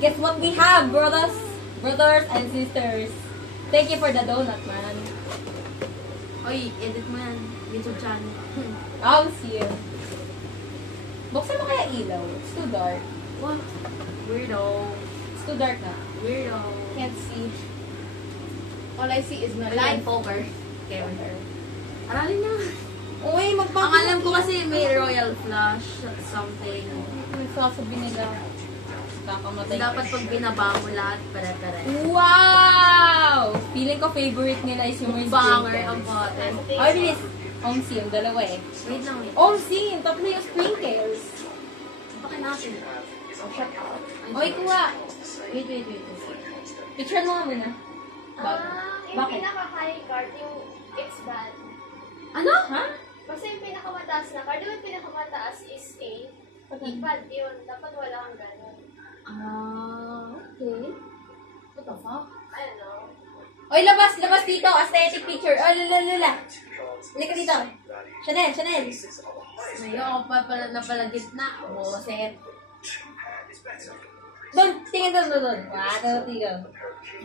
guess what we have, brothers and sisters. Thank you for the donut, man. Oy, edit mo yan. YouTube channel. I'll see you. Buksan mo kaya ilaw. It's too dark. What? Weirdo. It's too dark na. Weirdo. Can't see. All I see is my Live light. poker. Okay, aralin niya. Uy, Ang alam ko kasi may royal flush something. May sasabi nila. Kakamatay. Dapat pag binaba mo lahat, pare-pare. Wow! Feeling ko favorite nila is yung Banger ang bottom. Ay, bilis. Omsi, yung dalawa eh. Wait lang eh. Omsi, yung tatlo yung sprinkles. Bakit natin? Oh, shut up. Oy, kuha. Wait. Picture mo nga muna. Yung Bakit? pinaka-high card, yung it's bad. Ano? Ha? Kasi yung pinakamataas na card, yung pinakamataas is A. Pag bad yun, dapat wala kang ganun. Okay. What the fuck? I don't know. Oy, labas dito. Aesthetic picture. Oh, lala. Halika dito. Chanel. Ngayon ako pa pala napalagit na. Boset. Doon, tingin doon. Wow, tingin.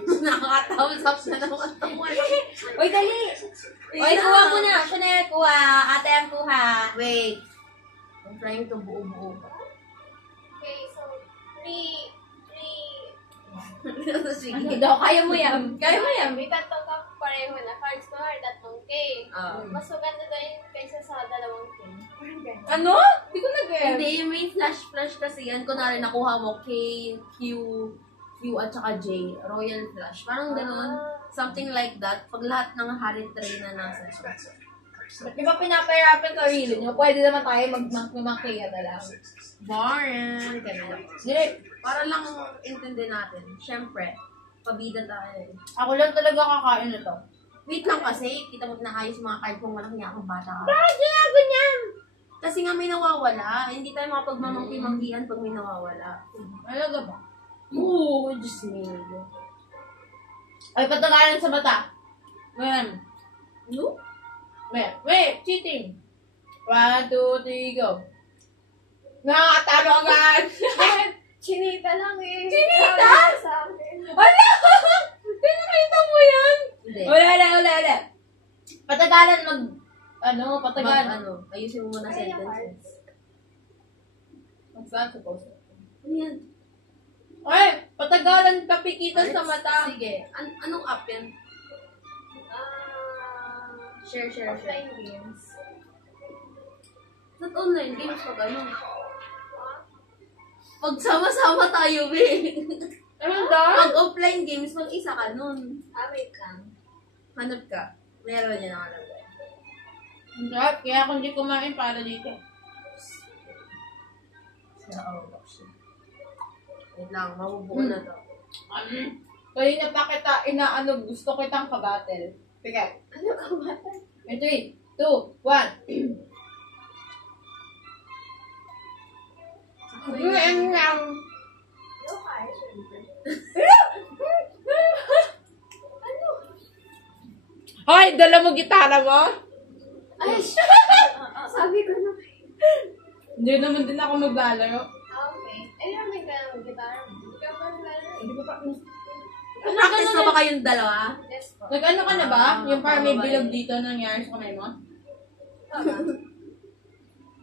Nakaka-thumbs up na naman ito. Oy, dali. Oy, kuha ko na. Chanel, kuha. Ate ang kuha. Wait. I'm trying to buo-buo. Okay, so, three, Sige. Ano daw? Kaya mo yan. may tatlong ka pareho na cards ko or tatlong K. Mas maganda daw yun kaysa sa dalawang K. Ano? Hindi ko nag-get. Hindi, may flash kasi yan. Kunwari nakuha mo K, Q, at saka J. Royal flash. Parang gano'n. Something like that. Pag lahat ng halit tray na nasa siya. Di ba pinapahirapan sa sarili nyo? Pwede naman tayo mag-makiya na lang. Boring. Direct. Para lang intindi natin. Siyempre, pabida tayo. Ako lang talaga kakain na to. Wait lang kasi, kita mo naayos mga card kung walang niya akong bata ka. Bakit ginagawa niyan? Kasi nga may nawawala. Hindi tayo makapagmamangki-mangkihan pag may nawawala. Talaga ba? Oo, Diyos me. Ay, patagalan sa mata. Ngayon. No? Wait, cheating. 1, 2, 3, go. Nakakatalo agad. Chinita lang eh. Chinita? Sa akin. Wala! Pinakita mo yan? Hindi. Wala. Patagalan patagalan. Ayusin mo muna Ay, yung sentences. What's that supposed to? Ano yan? Ay, patagalan kapikita sa mata. Sige. Anong app yan? Share. Offline games. Not online games pag ano. Pag sama-sama tayo, be. Ano daw? Pag offline games, mag-isa ka nun. Wait lang. Hanap ka. Meron yan ang hanap. Hindi, kaya kung di kumain para dito. Wait lang, mabubuo na to. Kanina pa kita gusto kitang kabatel. Sige. Ano ka ba? 3, 2, 1. Ano ka? Siyempre. Hoy, dala mo gitara mo? Ay, sabi ko na. Hindi naman din ako maglalaro. Okay. Ay, namin ka ng gitara. Ikaw ba naglalaro? Hindi pa. Practice na ba kayong dalawa? Yes po. Nag-ano ka na ba? Yung parang may bilog dito nangyari sa kamay mo?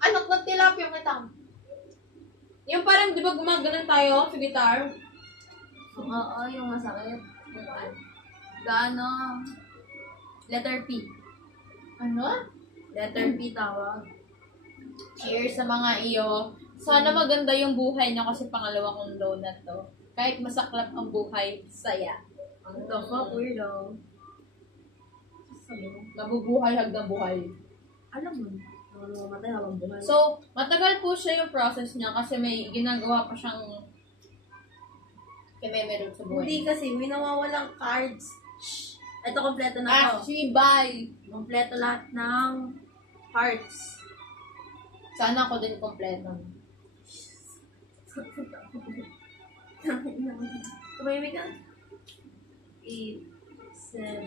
Anak ng tilapia kitang. Yung parang, di ba gumaganon tayo sa guitar? Oo, yung masakit. Gaano? Letter P. Ano? Letter P tawag. Cheers sa mga iyo. Sana maganda yung buhay niyo kasi pangalawa kong donut to. Kahit masaklap ang buhay, saya. Ang the fuck, weirdo. Nabubuhay hanggang buhay. Alam mo, mamatay habang buhay. So, matagal po siya yung process niya kasi may ginagawa pa siyang meron sa buhay. Hindi kasi, may nawawalang cards. Shh. Ito, kompleto na to. Actually, bye! Kompleto lahat ng hearts. Sana ako din kompleto. Tumahimik ka. 8, 7,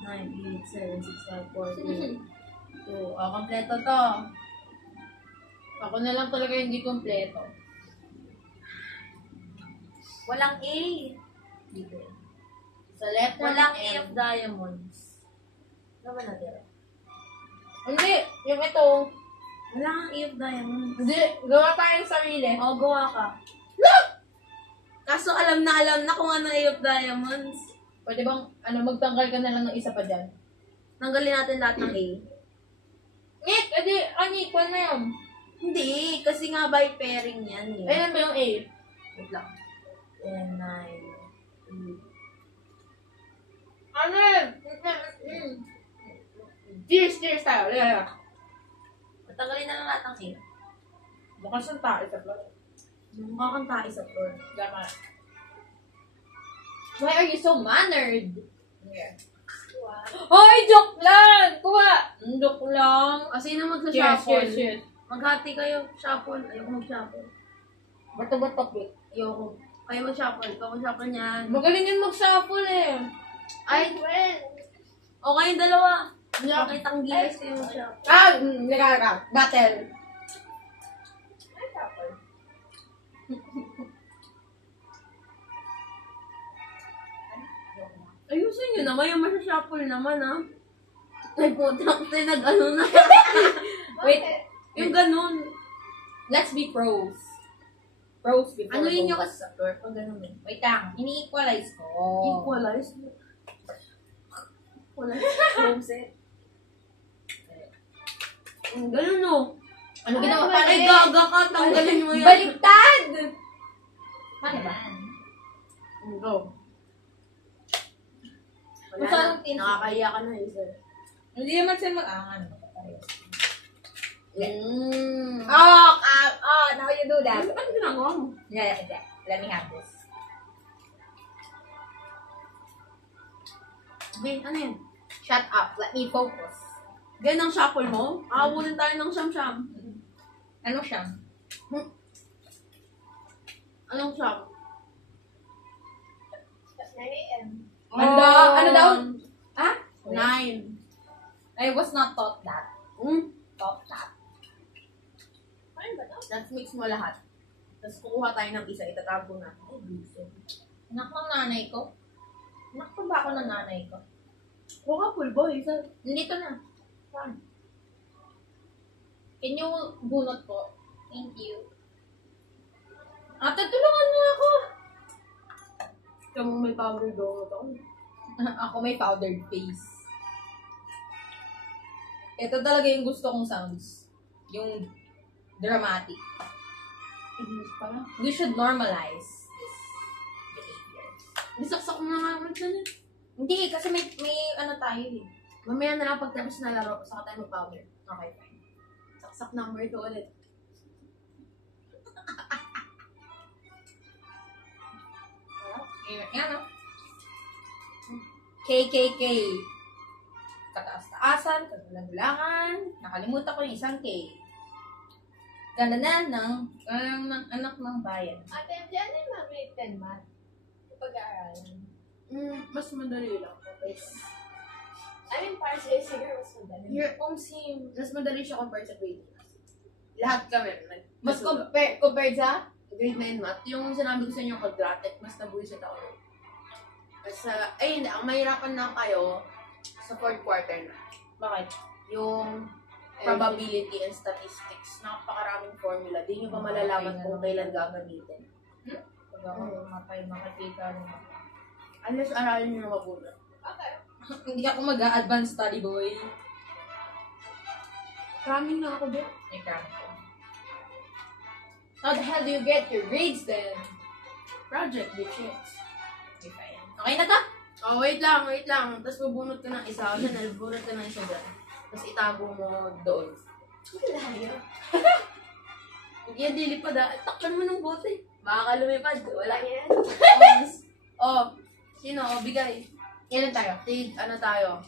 9, 8, 7, 6, 5, 4, 3, 2. Kompleto to. Ako na lang talaga hindi kompleto. Walang A. Sa letter Walang A M. of diamonds. Ano ba natin? Hindi, yung ito. Wala kang A of diamonds. Hindi, gawa tayong sarili. Oo, gawa ka. Kaso alam na kung ano A of diamonds. Pwede bang, magtanggal ka na lang ng isa pa dyan? Tanggalin natin lahat ng A. Nick, edi, unequal na yun. Hindi, kasi nga by pairing yan eh. Ayun ba yung A? Wait lang. 10, 9, 8. Ano yun? Cheers tayo. Yeah. Tanggalin na lang lahat ng A. Bukas yung tayo sa plot. Mukha kang tae sa floor. Gama. Why are you so mannered? Yeah. Hoy, joke lang! Kuha! Joke lang. Sino magsa-shuffle? Cheers. Maghati kayo. Shuffle. Ayoko mag-shuffle. Bato-bato, Pete. Ayoko. Kayo mag-shuffle. Ikaw mag-shuffle niyan. Magaling yun mag-shuffle eh. Ay, o kayong dalawa. Pakitang gilas kayo mag-shuffle. Battle. Ayusin nyo naman yung masya-shuffle naman, ha? Ay, putak, nag-ano na. Wait, Yung ganun. let's be pros. Pros before Ano yun goals. yung kasi sa floor? Pag ganun eh. Wait lang, ini-equalize ko. Equalize? Equalize? Home set? Ganun no. Ano ginawa? Ay, gaga ka. Tanggalin mo yan. Baliktad! Paano ba? Go. Wala Kung saan na. ang tinsi? Nakakaya ka na, isa. Hindi naman siya mag-angan. Mm. Now you do that. Ano ginagawa mo? Yeah. Let me have this. Okay, ano yan? Shut up. Let me focus. Ganyan ang shuffle mo? Aawulin tayo ng siyam-siyam. Ano siya? Anong siyam? 9 a.m. Ano daw? Ha? 9. I was not taught that. Taught that. Ano ba to? Let's mix mo lahat. Tapos kukuha tayo ng isa, itatago na. Ay, busy. Anak ng nanay ko? Anak pa ba ako ng nanay ko? Kuha full boy, isa. Nandito na. Saan? Can you bunot po? Thank you. Ate, tulungan mo ako! Ikaw mo may power donut ako. Ako may powdered face. Ito talaga yung gusto kong sounds. Yung dramatic. English pala. We should normalize this behavior. Nisaksak mo na nga ulit na niya. Hindi, kasi may ano tayo eh. Mamaya na lang pagtapos na laro, saka tayo mag-power. Okay, fine. Saksak number 2 ulit. Yan o. KKK. Kataas-taasan, kagulang-gulangan. Nakalimutan ko yung isang K. Gananan ng anak ng bayan. Ate, MJ, ano yung mga grade 10 math? Pag-aaralan. Mas madali lang. I mean, para sa'yo siguro mas madali. Your own sim. Mas madali siya compare sa grade 9. Lahat kami. Mas compared sa? Grade 9 math. Yung sinabi ko sa inyo quadratic, mas nabuhi sa taon. Hindi. Ang mahirapan na kayo sa 4th quarter na. Bakit? Yung probability and statistics. Napakaraming formula. Di nyo pa malalaman kung kailan gagamitin. Pag ako matay, makikita naman. Unless aralin nyo na mabuti. Okay. Hindi ako mag-a-advance study boy. Cramming na ako din. How the hell do you get your grades then? Project, bitches. Okay na to? Oh, wait lang. Tapos bubunot ka ng isa. Yan, nalbunot ka ng isa dyan. Tapos itago mo doon. Layo. Hindi yan dilipad ah. Takpan mo ng bote. Baka ka lumipad. Wala yan. Yan. Sino? Bigay. Ilan tayo? Ano tayo?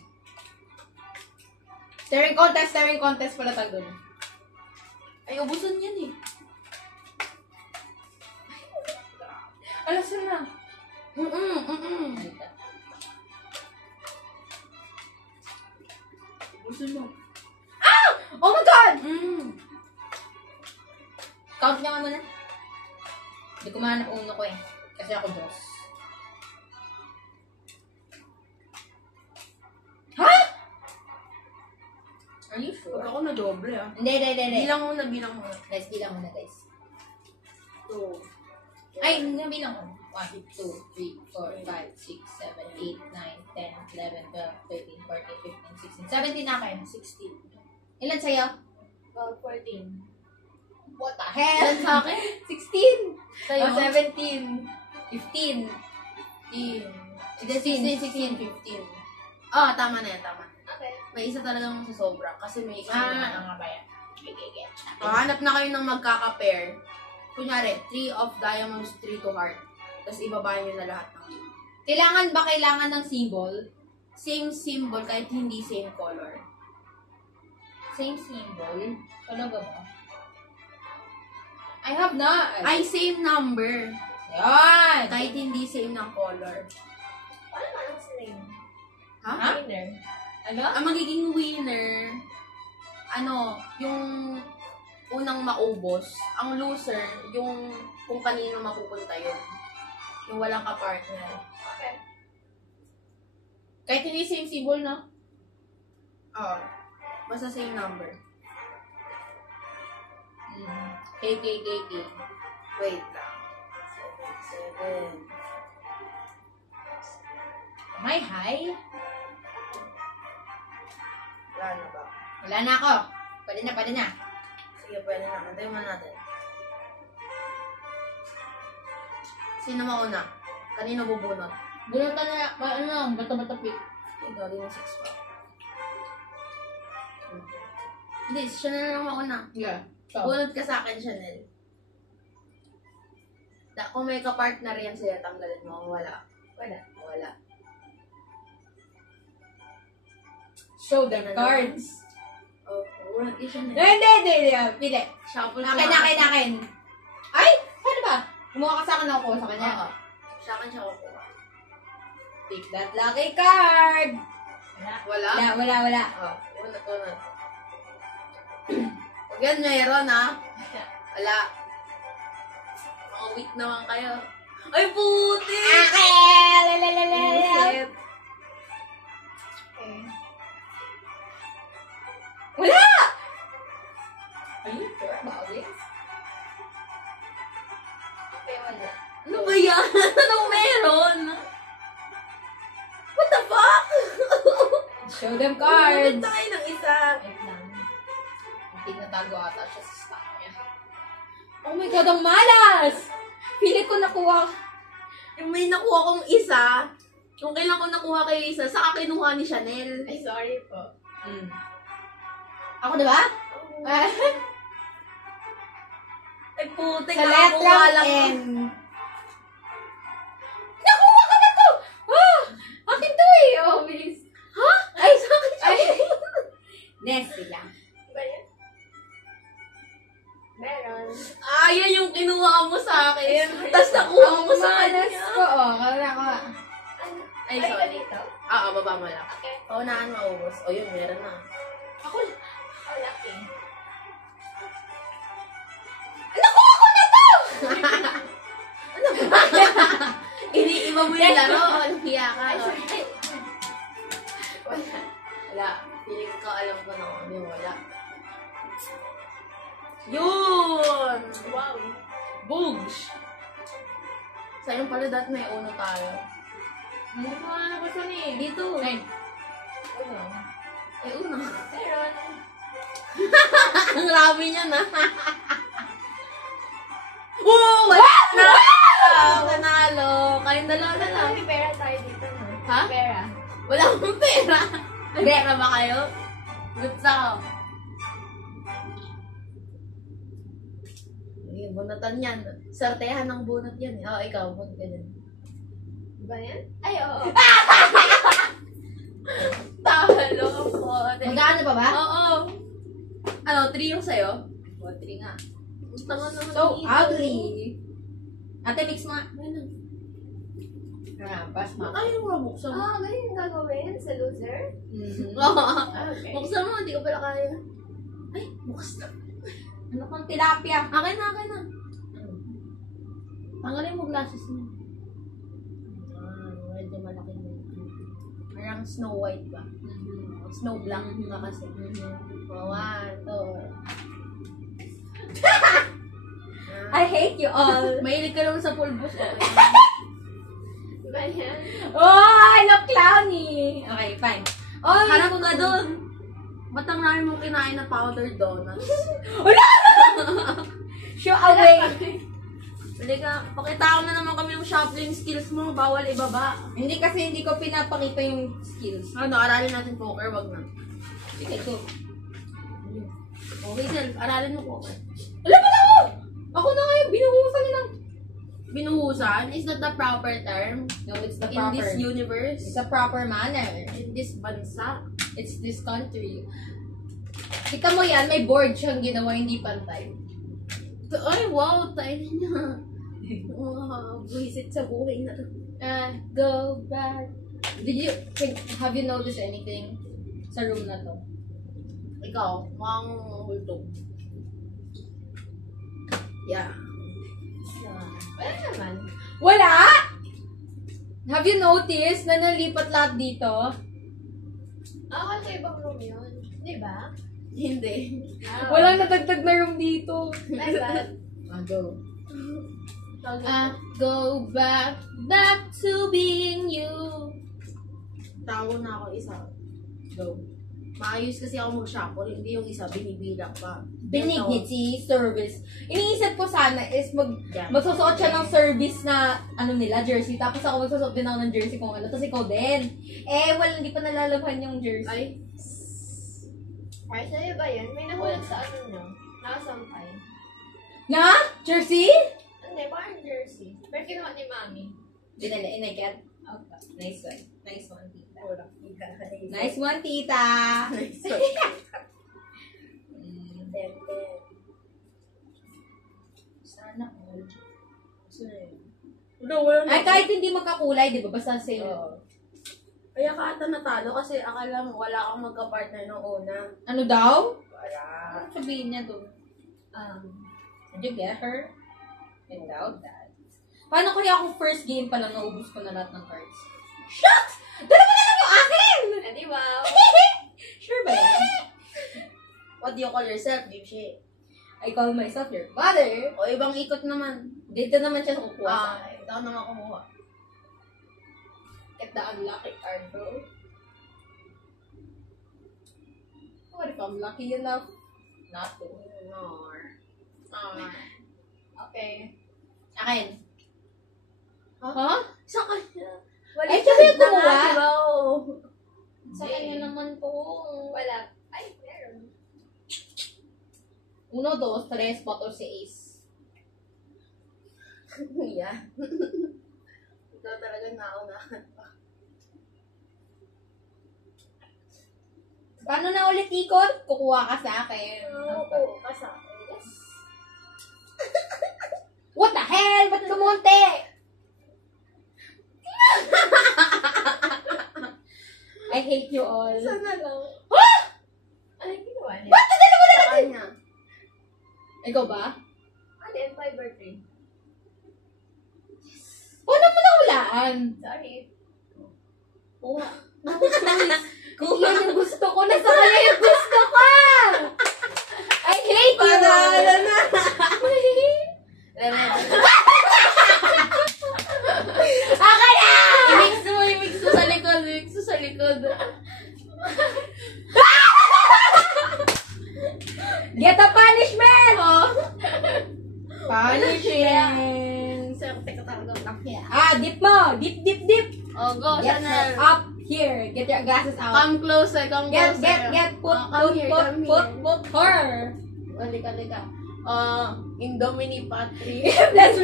Staring contest pala tayo dun. Ay, ubusan yan eh. Alasan na. Ubusan mo. Oh my God! Count niya nga muna. Hindi ko mahanap uno ko eh. Kasi ako dos. Ha? Are you sure? Huwag ako na doble ah. Hindi. Bilang muna. Guys, bilang muna guys. 2. Ay, nabilang ko. 1, 2, 3, 4, 5, 6, 7, 8, 9, 10, 11, 12, 13, 14, 15, 16, 17 na kayo. 16. Ilan sa'yo? 14. What the hell? Ilan sa akin? 16! Sa'yo? 17! 15! 16, 15. Ah, tama na yan, tama. Okay. May isa talagang sa sobra kasi may isa Nga ba yan? Hanap na kayo ng magkaka-pair. Kunyari, 3 of diamonds, 3 to heart. Tapos ibaba nyo na lahat ng Kailangan ng symbol? same symbol kahit hindi same color. Same symbol? Talaga ba? I have na. Ay, same number. Yan! Kahit hindi same ng color. Paano man ang same? Ha? Winner. Ano? Ang magiging winner, yung unang maubos. Ang loser, yung kung kanino mapupunta yun. Yung walang ka-partner. Okay. Kahit hindi same symbol, no? Oo. Basta same number. K. Wait lang. 7. Am I high? Wala na ba? Wala na ako. Pwede na. Sige, pwede na. Antayin mo natin. Sino mauna? Kanino bubunot? Bunutan na, bato-bato pick. Ay, gawin mo 6 pa. Hindi, siya na lang mauna. Yeah. Bunot ka sa akin, Chanel. Kung may ka-partner yan sila, tanggalin mo. Wala. Wala. Show them cards. Oh, bunot ka, Chanel. Hindi. Pili. Shuffle Akin. Ay! Paano ba? Kumuha ka sa akin ako sa kanya. Oo. Sa akin siya kukuha. Pick that lucky card. Wala? Wala. Oh, bunot. Huwag yan, meron ha. Wala. Mga weak naman kayo. Ay, puti! Buset. Wala! Are you sure about this? Okay, wala. Ano ba yan? Anong meron? What the fuck? Show them cards. Bunot tayo ng isa. Wait lang. Hindi natago ata siya sa stock niya. Oh my God, ang malas! Pili ko nakuha. Yung may nakuha kong isa, kung kailan ko nakuha kay Lisa, sa akin kinuha ni Chanel. Ay, sorry po. Ako diba? Ay, putik. Sa nakakuha letrang lang. N. Nakuha ka na to! Ah! Akin to eh! Oh, bilis. Ha? Ay, sa akin siya. Ay. Nessie lang. Ba yan? Meron. Yan yung kinuha mo sa akin. Tapos nakuha mo sa malas kanya. ko, oh. Kala ko. Ano? Ay, Ay, sorry. ganito? Baba mo lang. Okay. Paunahan maubos. O yun, meron na. Ako, Oh, lucky. nakuha ko na to! Iniiba mo yung laro. Hiya ka. Ay, no? sorry. Wala. Feeling ko alam ko na kung ano yung wala. Yun! Wow. Boogs! Sa'yo pala dati may uno tayo. Hindi ko nga nabasa eh. Dito. Ay, Uno. Ay, uno. Meron. Ang rami niya na. Wala na! Nanalo. Kayong dalawa na lang. May pera tayo dito, no? Ha? Pera. Wala akong pera. May pera ba kayo? Goods ako. Ay, bunutan yan. Sortehan ng bunot yan. Oo, ikaw. Bunot ka dyan. Ba yan? Ay, oo. Talo ko. magkano pa ba? Oo. Ano, 3 yung sa'yo? O, 3 nga. Tanga naman So dito. ugly. Ate, mix mo nga. Ayun Bas mo. na. Ayaw mo, buksan mo. Ganyan yung gagawin sa loser? Oo. Okay. Buksan mo, hindi ko pala kaya. Ay, bukas na. Ano kang tilapia? Akin na. Tanggalin mo glasses mo. parang Snow White ba? Snow Black na kasi. One, two. I hate you all. Mahilig ka lang sa pulbos. Okay. Diba yan? Oh, I love clowny. Okay, fine. Oh, Harap ka doon. Ba't ang namin mong kinain na powdered donuts? show away. Hindi ka, pakita ko na naman kami yung shopping skills mo. Bawal ibaba. Hindi kasi hindi ko pinapakita yung skills. Ano, aralin natin poker, wag na. Sige, go. Okay, Del, aralin mo poker. Alam mo na ako! Ako na nga yung binuhusan niya ng... Binuhusan? Is that the proper term? No, it's the In proper. this universe? It's a proper manner. In this bansa? It's this country. Kita mo yan, may board siyang ginawa, hindi pantay. Ay, wow, tayo na. Wow, buwisit sa buhay na to. Go back. Have you noticed anything sa room na to? Ikaw, mukhang hultog. Yeah. Wala naman. Wala! Have you noticed na nalipat lahat dito? Ako sa ibang room yun. Di ba? Hindi. Walang nadagdag na room dito. My bad. Go. Go back to being you. Tawo na ako isa. Go. Maayos kasi ako mag-shuffle, hindi yung isa, binibilang pa. Benignity service. Iniisip ko sana is Yan. magsusuot siya ng service na ano nila, jersey. Tapos ako magsusuot din ako ng jersey kung ano. Tapos ikaw din. Hindi pa nalalabhan yung jersey. Ay, Ay, sa'yo ba yan? May nahulog sa ano nyo? Nakasampay. Na? Jersey? Hindi, parang jersey. Pero kinuha ni Mami. Dinala, inagat? Okay. Nice one. Nice one, tita. Nice one, tita. Sana all. wala Ay, kahit hindi magkakulay, di ba? Basta same. Kaya ka ata natalo kasi akala mo wala kang magka-partner nung una. Ano daw? Wala. Ano sabihin niya doon? Did you get her? I doubt that. Paano kaya kung first game pa lang naubos ko na lahat ng cards? Shucks! Dalawa na lang yung akin! Edi wow. Sure ba yan? What do you call yourself, Gipsy? I call myself your mother. O ibang ikot naman. Dito naman siya kukuha sa akin. Ito na nga kumuha. Get the unlucky card, bro. What if I'm lucky enough not to? Okay. Akin. Huh? Sa kanya. Ay, siya ba yung kumuha? Sa kanya naman po. Wala. Ay, meron. 1, 2, 3, 4, 6. Yeah. Ito talaga naunahan pa. Paano na ulit ikot? Kukuha ka sa akin. Oo, kasa. Yes. What the hell? Ba't kumunti? I hate you all. Sana lang. Ha? Ano yung ginawa niya? Ba't na dalawa na Sa natin? kanya. Ikaw ba? Ano yung fiber tree? Paano mo nahulaan? Sorry. Kuha. Kung yan yung gusto ko, nasa kanya yung gusto ko! I hate you! Panalo na! Aka na! I-mix mo sa likod, i-mix mo sa likod. Get a punishment! Oh. Punishment! Teka talaga lang yan. Dip mo! Dip, dip, dip! Oh, go, Get her Chanel. up here. Get your glasses out. Come closer, come Get, closer. put come here. her. Halika. Indomini Patri. Bless,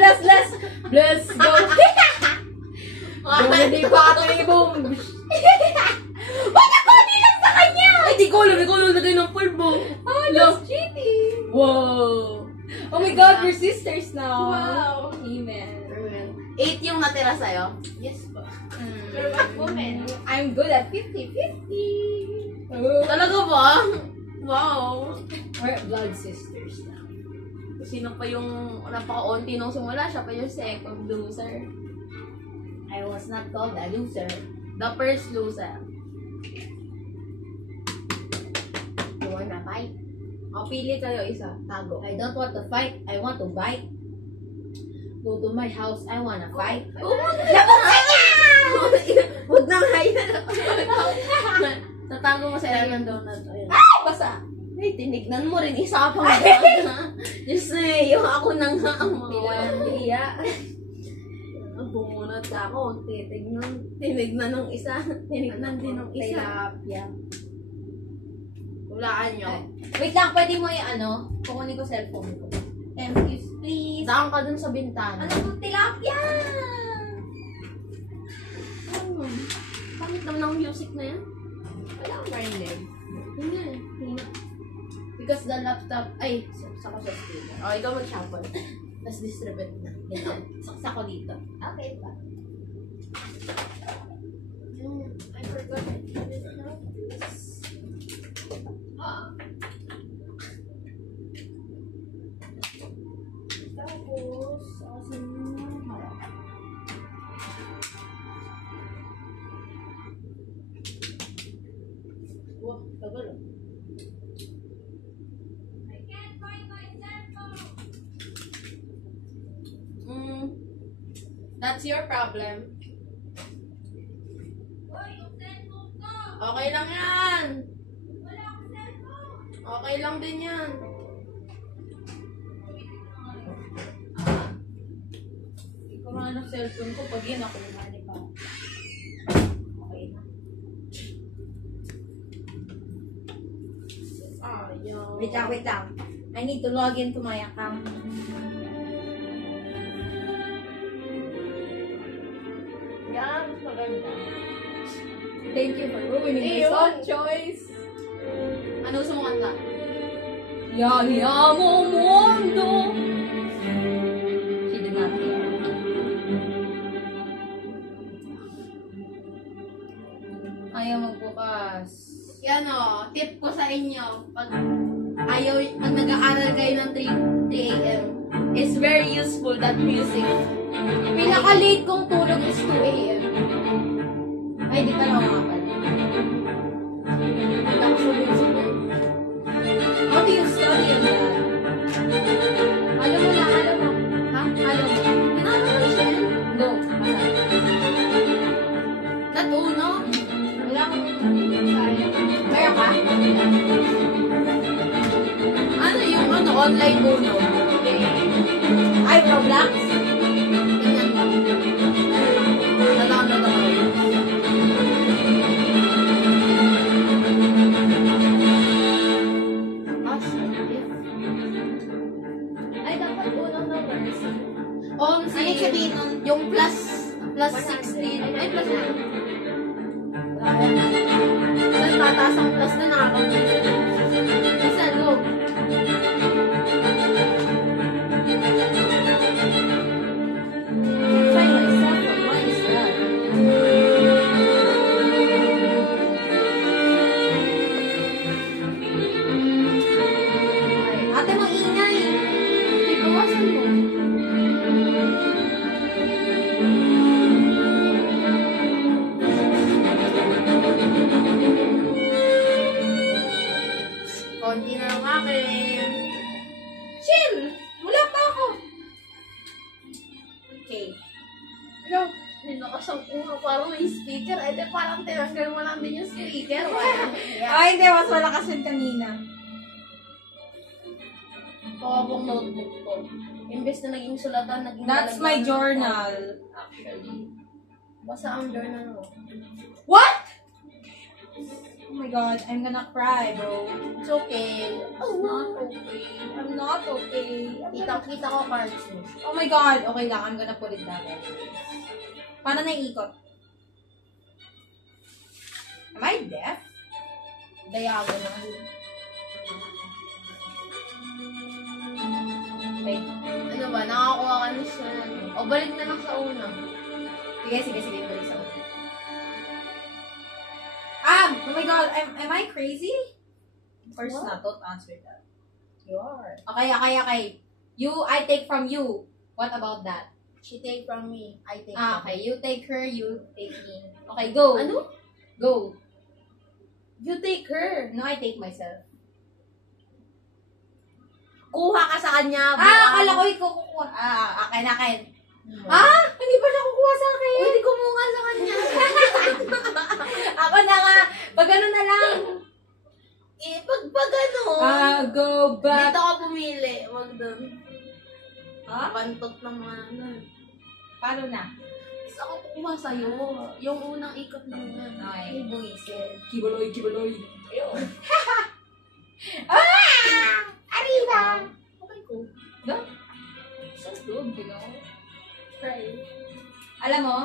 go. Domini Patri, boom. Ba't ako nilang sa kanya? Ay, di ko alam na ng pulbo. Oh, that's cheating. Wow. Oh my God, we're sisters now. Wow. Amen. 8 yung natira sa'yo. Yes po. Pero wag po, men. I'm good at 50-50. Talaga ba? Wow. We're blood sisters now. Sino pa yung napaka-onti nung simula? Siya pa yung second loser. I was not called a loser. The first loser. You wanna fight? O, pili kayo isa. Tago. I don't want to fight. I want to bite. Go to my house. I wanna fight. Huwag na nga yan. Tatago mo sa ilalim ng donut. Ayan. Ay, basa. Ay, tinignan mo rin. Isa pa nga. Diyos na yung ako nang Tilapia. Bumunot ako. Tinignan ng isa. Tinignan din ng isa. Tilapia. Hulaan nyo. Wait lang, pwede mo kukunin ko cellphone ko. Excuse, please. Saan ka dun sa bintana? Ano itong tilapia? Bakit naman ang music na yan? Wala akong marinig. Hindi eh. Because the laptop, saka sa speaker. O, ikaw mag-shuffle. Tapos distribute na. Ganyan. Saksa ko dito. Okay ba? I forgot it. Tapos, asin mo harap. Wah, tagal oh. That's your problem. Okay lang yan. Okay lang din yan. Hindi ko nga ng cellphone ko. Pag yun ako naman pa. Okay na. Ayaw. Wait lang. I need to log into my account. Yan, maganda. Thank you for ruining my Ew. song choice. Ano gusto mo kanta? Yaya mo mundo. She did not hear. Ayaw magbukas. Yan o, tip ko sa inyo. Pag nag-aaral kayo ng 3 a.m. It's very useful, that music. Pinaka-late kong tulog is 2 a.m. Ay, di pala ako pala. Tapos sa music na. How do you study on that? Alam mo na, alam mo. Ha? Alam mo. Pinaka-mention? No. Wala. That uno? Wala akong sayang. Meron ka? Ano yung online uno? Ay, Roblox? Tingnan mo. Nalounod ako. Ay, dapat unang numbers. Oh, Ano yung sabihin nun? yung plus 16. Ay, plus 1. Saan tataas ang plus na nakakabili? Isa, go. Find myself. What is that? Ay, ate mo ingay. Ibawasan mo. Konti na lang akin. Chill! Wala pa ako. Okay. Hello? Nilakasang uno, parang may speaker. Eh, di parang tinanggal mo lang din yung speaker. Wala. Ay, hindi. Mas malakas yun kanina. Pawabong notebook ko. Imbes na naging sulatan, naging That's talagang- my journal. Actually. Basta ang journal mo. What? Oh my god, I'm gonna cry, bro. It's okay. I'm not okay. I'm not okay. Kitang-kita ko cards mo. Oh my god, okay lang. I'm gonna put it down. Paano naiikot? Am I deaf? Diagonal. Okay. Ano ba? Nakakuha ka na siya. O, balik na lang sa una. Sige. Balik sa ulo. Oh my god, am I crazy? Of course What? not. Don't answer that. You are. Okay. I take from you. What about that? She take from me. I take from Okay. You take her, you take me. Okay, go. Ano? Go. You take her. No, I take myself. Kuha ka sa kanya. Akala ko ikaw kukuha. Akin. Hindi pa siya kukuha sa akin. Pwede kumuha sa kanya. Ako na nga. Pag ano na lang. Pag ano. Go back. Dito ka pumili. Wag doon. Ha? Pantot ng mga ano. Paano na? Gusto ako kukuha sa'yo. Yung unang ikot ng ano. Okay. Yung buwisit. Kibaloy. Ayun. Arriba! Okay ko. No? So good, you know? Try. Alam mo,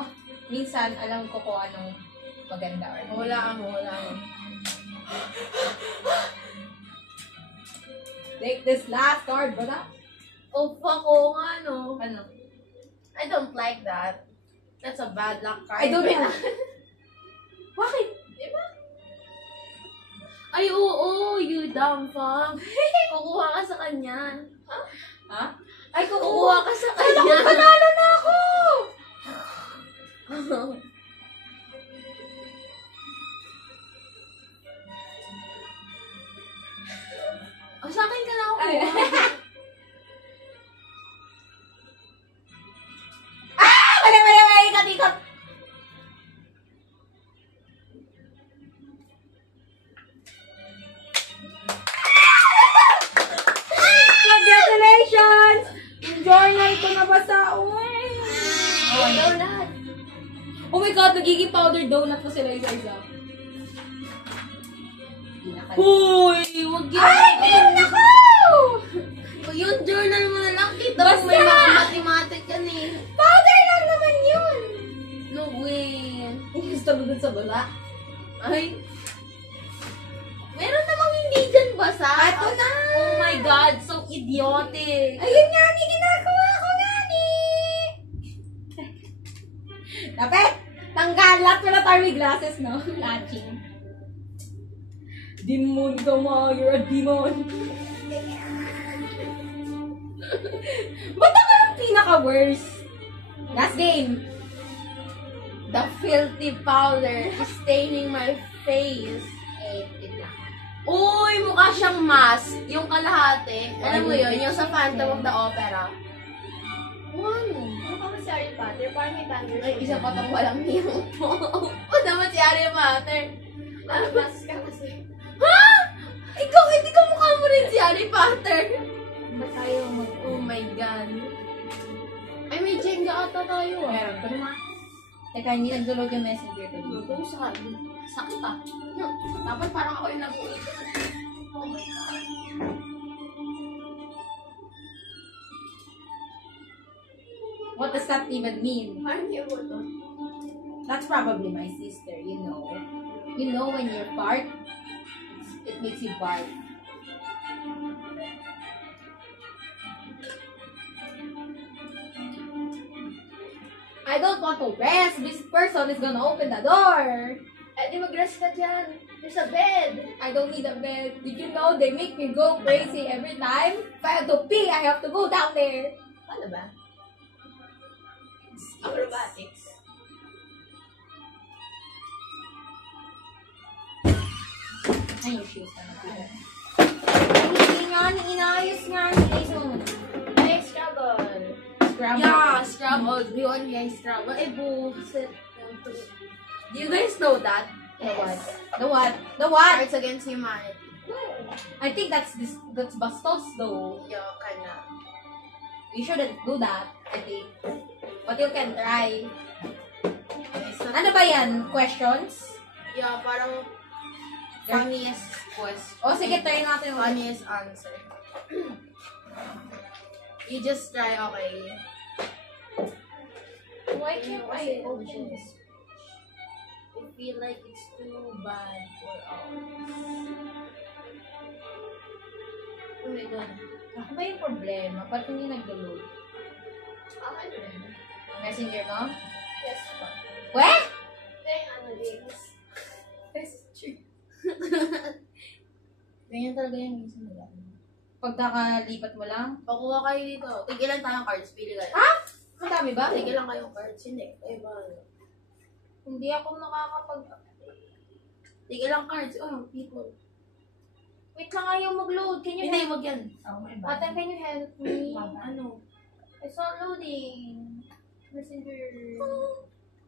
minsan alam ko kung anong maganda or Wala mo. Take this last card, brother. Oh, fuck ko nga, no. Ano? I don't like that. That's a bad luck card. I don't know. Bakit? Diba? Ay, oo, you dumb fuck. Kukuha ka sa kanya. Ha? Ay, Kukuha ka sa kanya. Panalo na ako! Oh, sa akin ka na ako. Ay. Mali, ikot. Congratulations! Yung journal ko nabasa. Donut. Oh my God, nagiging powdered donut ko sila isa-isa. Uy, wag yun. Ay, meron ako! Yung journal mo na lang. Kita Basta! mo may mga mathematic yan eh. Powder lang naman yun! No way. Gusto mo dun sa bala? Ay. Meron namang hindi dyan basa. Ito na! Oh my God, so idiotic. Ayun nga ni, ginagawa ko nga ni! Dapat, tanggalat pala tayo may glasses, no? Latching. Demon ka ma, you're a demon. Ba't ako yung pinaka-worst? Last game. The filthy powder is staining my face. Tignan. Uy, mukha siyang mask. Yung kalahati. Alam mo yun, yung sa Phantom of the Opera. Ano? Ano ka ba si Harry Potter? Parang may thunder. Ay, isa pa tong walang niyong po. O naman si Harry Potter. Ano glasses ka kasi? Ha? Ikaw, hindi ka mukha mo rin si Harry Potter. Ba't tayo mag... Oh my God. Ay, may Jenga ata tayo ah. Meron ka naman. Teka, hindi nagdulog yung messenger ko dito. Ito sa sakit ah. Dapat parang ako yung nag-uwi. Oh my God. What does that even mean? Parang hindi mo to. That's probably my sister, you know. You know when you fart, it makes you barf. I don't want to rest. This person is gonna open the door. Eh, di mag-rest ka dyan. There's a bed. I don't need a bed. Did you know they make me go crazy every time? If I have to pee, I have to go down there. Ano ba? Acrobatics. Ay, yung shoes na natin. Hindi nga, inayos nga ni Jason. Ay, Scrabble. Scrabble. Yeah, Scrabble. Do you want guys Scrabble? Eh, bullshit. Do you guys know that? The what? The what? The what? Cards Against Humanity. I think that's Bastos though. Yeah, kinda. You shouldn't do that, I think. But you can try. It's not- Ano ba yan? Questions? Yeah, parang funniest question. O sige, try natin yung Funniest answer. You just try, okay? Why can't I open this? I feel like it's too bad for us. Oh my God. Ako ba yung problema? Ba't hindi nag-load? Ano rin? Messenger mo? Yes pa. Weh? Hindi, ano, James. Ganyan talaga yung minsan nila. Pag nakalipat mo lang? Pakuha kayo dito. Tigilan tayong cards. Pili kayo. Madami ba? Tigilan kayong cards. Hindi. Kayo ba? Hindi ako nakakapag... Tigil lang cards. Oh, people. Wait lang, ayaw mag-load. Can you Hindi, help? wag yan. Oh, my Ate, can you help me? Ano? It's not loading. Messenger.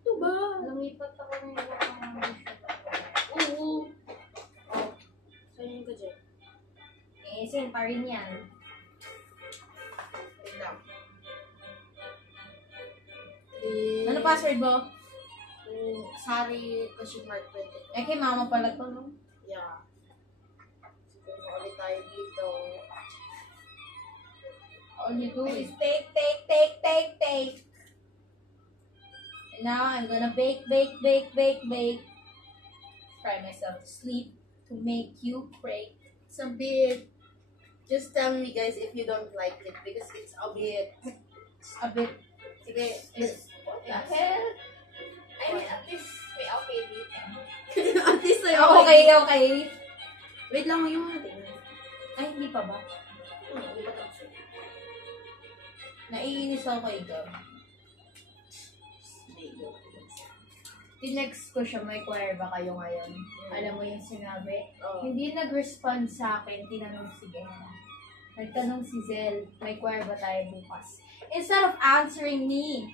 Ito ba? Lumipat ako ng ibang Oo. Oh. Saan ka dyan? Sin pa rin yan. Wait lang. Ano password mo? Sari question mark 20. Eh, kay mama pala to, no? Yeah. Siguro ulit tayo dito. All you do is take. And now I'm gonna bake. Cry myself to sleep to make you break. It's a bit. Just tell me guys if you don't like it because it's a bit. A bit. Sige, it's. What the hell? I mean, at least may okay dito. At least ay Okay. Wait lang, yung natin. Ay, hindi pa ba? Hindi pa tapos. Naiinis ako kay Gab. The next question, may choir ba kayo ngayon? Alam mo yung sinabi? Oh. Hindi nag-respond sa akin, tinanong si Gena. Nagtanong si Zel, may choir ba tayo bukas? Instead of answering me,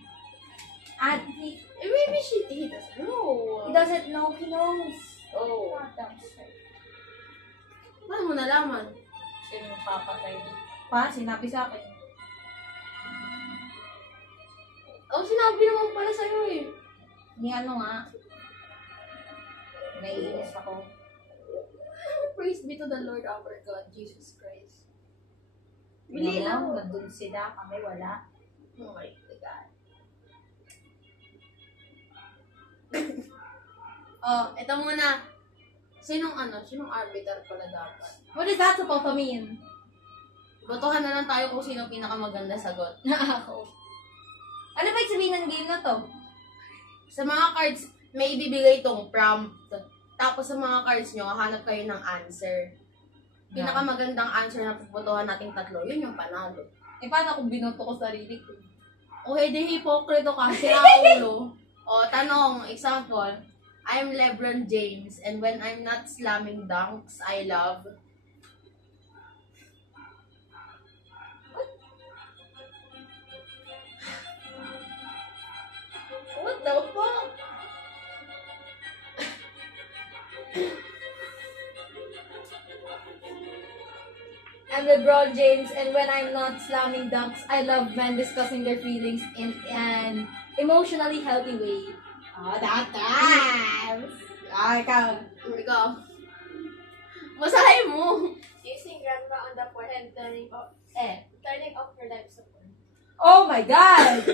and he Maybe he doesn't know. doesn't know, he knows. Oh. That's Paano mo nalaman? Sino yung papatay? Pa, sinabi sa akin. Oh, sinabi naman pala sa'yo eh. Ni ano nga, naiinis ako. Praise be to the Lord our God, Jesus Christ. Bili Bili lang, lang. nandun sila, kami wala. Oh my God. Oh, ito muna. Sinong arbiter pala dapat? What is that supposed to mean? Botohan na lang tayo kung sino pinakamaganda sagot. Ako. Ano ba yung sabihin ng game na to? Sa mga cards, may ibibigay itong prompt. Tapos sa mga cards nyo, hanap kayo ng answer. Pinakamagandang answer na puputuhan nating tatlo, yun yung panalo. Eh, paano kung binoto ko sarili ko? Okay, di hipokrito ka, sira ulo. O, tanong, example, I'm LeBron James, and when I'm not slamming dunks, I love... What the fuck? I'm LeBron James, and when I'm not slamming dunks, I love men discussing their feelings in an emotionally healthy way. Oh, that times! Ikaw. Ikaw. Masahe mo. Using grandma on the forehead, turning off her life support. Oh my God!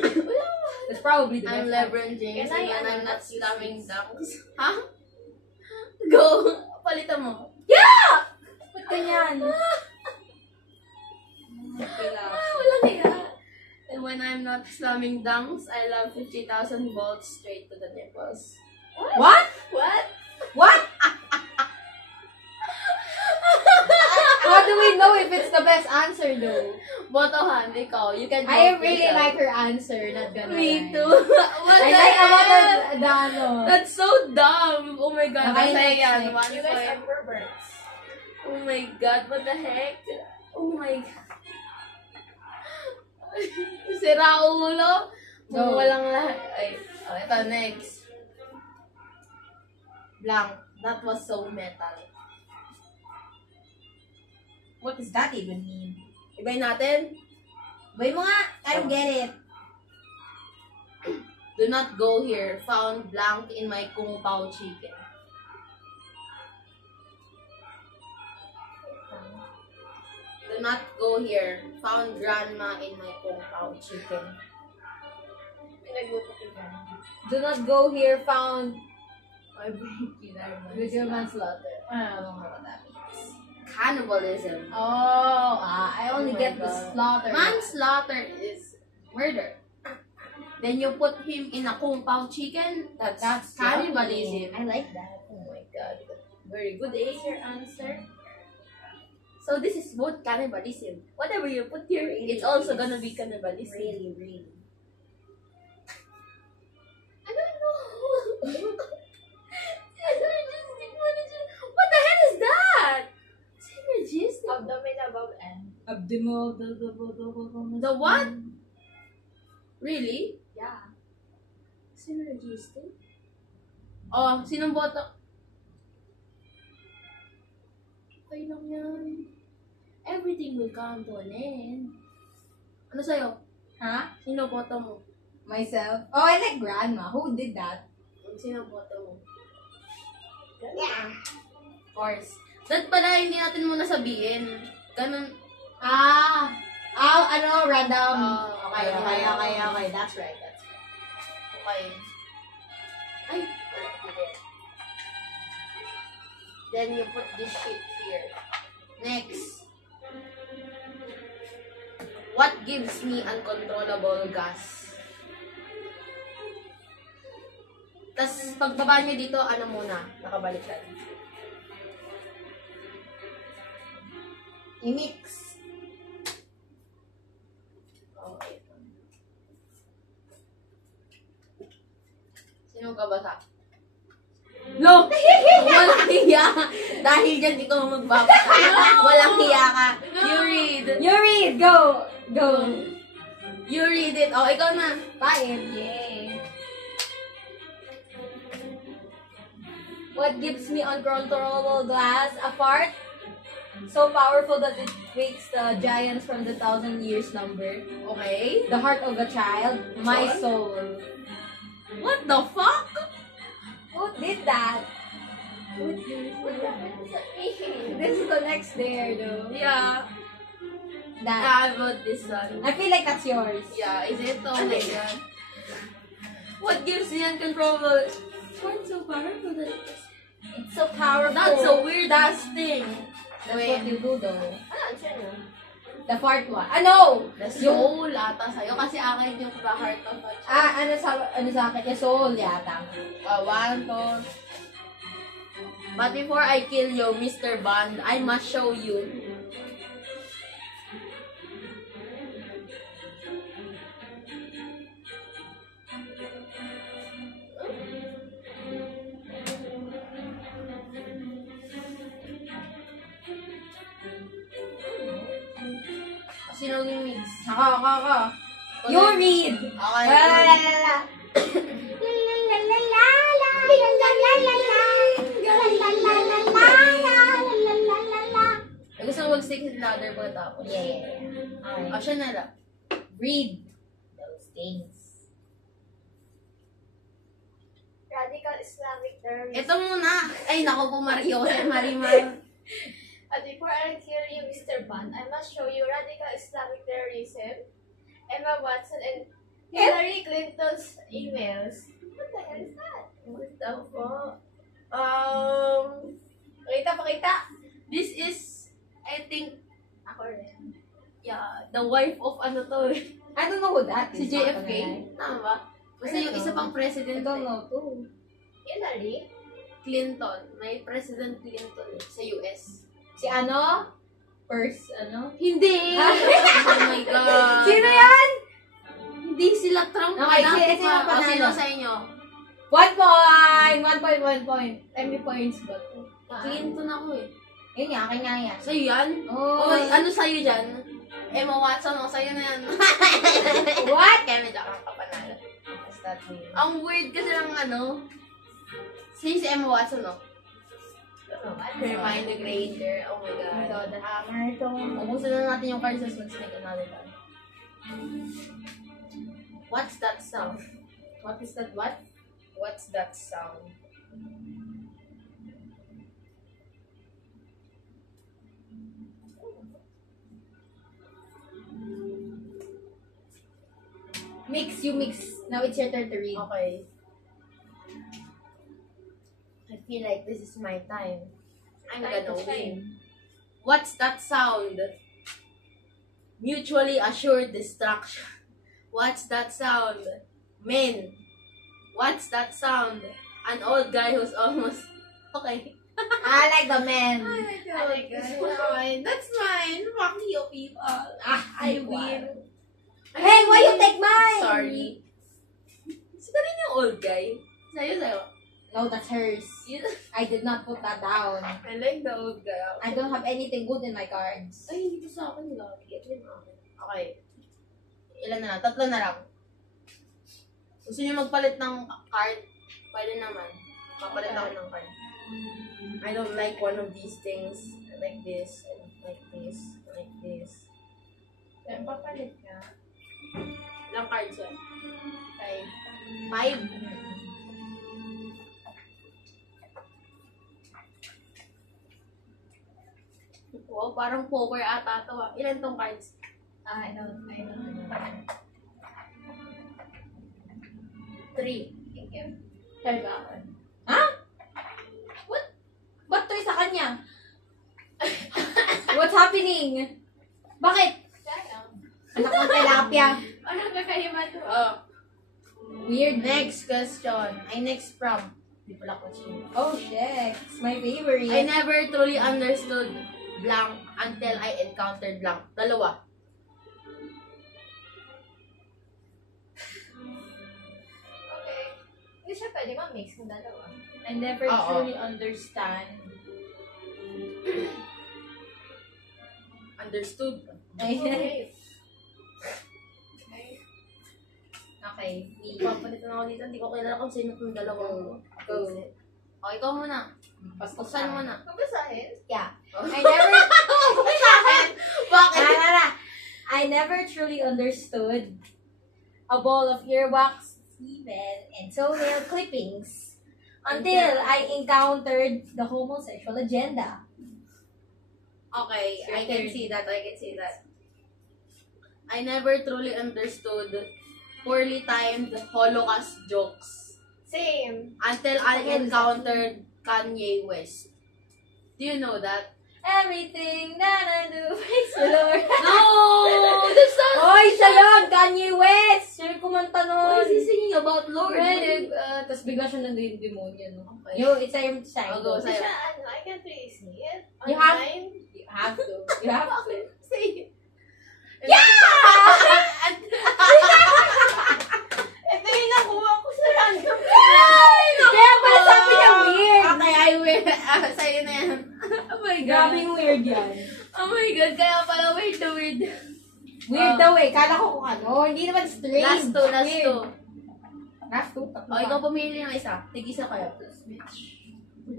That's probably the I'm best. LeBron James, Can I and when I'm not not use slamming this? dunks. Ha? Go! Palitan mo. Ba't ganyan? Walang hiya. And when I'm not slamming dunks, I love 50,000 volts straight to the nipples. What? What? What? How do we know if it's the best answer though? Botohan, ikaw. You can I vote really yourself. like her answer, not gonna Me lie. too. What I the like a lot hell? of the ano. That's so dumb. Oh my God. Okay, Masaya next, yan. next. 1 You guys point. are perverts. Oh my God. What the heck? Oh my God. Sira ulo. Go. Walang lahat. Ay, ito, next. Blank. That was so metal. What does that even mean? Ibay natin. Bay mo nga. I don't get it. Do not go here. Found blank in my kung pao chicken. Do not go here. Found grandma in my kung pao chicken. Pinagluto ko yan. Do not go here found My baby, with your manslaughter. I don't know what that means. Cannibalism. Oh, I only Oh my get the God. slaughter. Manslaughter is murder. Then you put him in a kung pao chicken. That's cannibalism. I like that. Oh my God. Very good. Is your answer? So this is both cannibalism. Whatever you put here, it's also gonna be cannibalism. Really. I don't know. I just didn't want to The what? Really? Yeah. Synergistic? Oh, sinong boto? Okay lang yan. Everything will come to an end. Ano sa'yo? Ha? Sino boto mo? Myself? Oh, I like grandma. Who did that? Sino boto mo? Yeah. Of course. That pala, hindi natin muna sabihin. Ganun. Random. Okay. That's right. Okay. Ay, wala. Sige. Then you put this shit here. Next. What gives me uncontrollable gas? Tas pagbaba nyo dito, ano muna? Nakabaliktad. I-mix. Okay. Sino ka basa? No! Walang hiya! Dahil dyan ikaw magbabasa. Walang hiya ka. You read. You read. Go. You read it. Oh, ikaw na. Fine. Yay. What gives me uncontrollable glass? A fart? So powerful that it wakes the giants from the 1,000 years number. Okay. The heart of a child. My soul. What the fuck? Who did that? What does that mean? This connects there, though. Yeah. That. I wrote this one. I feel like that's yours. Yeah, is it? Oh my god. What gives me uncontrollable? What's so powerful that It's so powerful. That's a weird ass thing. That's what you do, though. Ano, answer nyo? The fart one. No! The soul ata sa'yo kasi akin yung the heart of a child. Ano sa akin? Yung soul yata. One, two. But before I kill you, Mr. Bond, I must show you. Sino yung mix? Ako. You read. Okay. Gusto mo mag-stick with ladder pagkatapos? Yeah. O, siya na lang. Read those things. Radical Islamic terms. Ito muna. Ay, naku po, Mario. Marimar. But before I kill you, Mr. Bond, I must show you radical Islamic terrorism, Emma Watson, and Hillary Clinton's emails. What the hell is that? What the fuck? Pakita. This is, I think, Ako rin. yeah, the wife of ano to. I don't know who that is. Si JFK. Tama ba? Kasi yung isa pang I president don't know too. Hillary? Clinton. May President Clinton sa US. Si ano? First, Hindi! Oh my God. Sino yan? Hindi sila Trump. Okay, Dati sino pa. panalo? O, sino sa inyo? 1 point. Every points ba? Clinton ako eh. Yun nga, akin nga yan. Sa'yo yan? Oh. O, ano sa'yo dyan? Emma Watson, o sa'yo na yan. What? Kaya medyo kang kapanalo. What's that mean? Ang weird kasi ng ano. Sa'yo si Emma Watson, no? Hermione Granger. Oh my God. Ito, the hammer, ito. Ubusin na natin yung cards, let's make another time. What's that sound? What is that, what? What's that sound? Mix, you mix. Now it's your turn to read. Okay. I feel like this is my time. I'm gonna win. What's that sound? Mutually assured destruction. What's that sound? Men. What's that sound? An old guy who's almost... Okay. I like the men. Oh my God. That's mine. That's mine. Fuck you, people. I win. Hey, why you take mine? Sorry. Sino rin yung old guy? Sa'yo. No, that's hers. I did not put that down. I like the old guy. I don't have anything good in my cards. Ay, hindi ko sa akin lagi. Ito yung akin. Okay. Ilan na lang? 3 na lang. Gusto niyo magpalit ng card? Pwede naman. Papalit ako ng card. I don't like one of these things. I like this. I like this. I like this. Then, papalit ka. Ilang cards yan? 5. 5? Wow, parang poker ata to. Ilan tong cards? I don't know. 3. Thank you. Third ako. Ha? Ba't to'y sa kanya? What's happening? Bakit? Sayang. Anak ng tilapia. Parang kakaiba to. Oh. Weird. Next question. Next prompt. Di pala question. Oh, shit. My favorite. I never truly understood blank until I encountered blank. 2. Okay. Hindi siya pwede ma-mix ng dalawa. I never Oo. truly understand. Understood. Okay. Okay. Papalitan ako dito. Hindi ko kilala kung sino itong dalawang. Go. O, ikaw muna. Buksan mo na. Mabasahin? Yeah. I never... Bakit? I never truly understood a ball of earwax, semen, and toenail clippings until I encountered the homosexual agenda. Okay, I can see that. I never truly understood poorly timed Holocaust jokes Same. until I encountered Kanye West. Do you know that? Everything that I do makes the Lord. No! That's not... Hoy, siya yun! Kanye West! Siya yung kumanta Why nun. is he singing about Lord? Tapos bigla siya nandun yung demonyo, no? Okay. Yo, it's time to shine. I'll go Hindi sa'yo. siya, I can't really see it. You have- Online. You have to. You have to. Say it. Yeah! Ito yung nakuha ko sa random. Kaya pala sabi niya weird. Okay, I will. Sa'yo na yan. Oh my God. Grabing weird yan. Oh my God, kaya pala weird to weird. Weird daw eh. Kala ko kung ano. Hindi naman strange. Last 2, last 2. Weird. Last 2? O, ikaw pumili ng isa. Tig-isa kayo.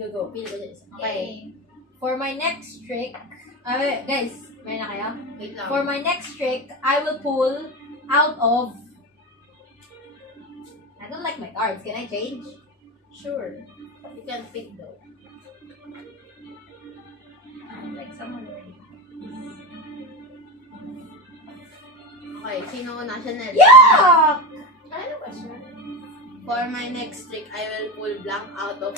Go. Pili ka ng isa. Okay. For my next trick, guys, may na kayo? Wait lang. For my next trick, I will pull out of... I don't like my cards. Can I change? Sure. You can pick though. Like someone already. Okay, sino una? Chanel. Yuck! Ano question? For my next trick, I will pull blank out of...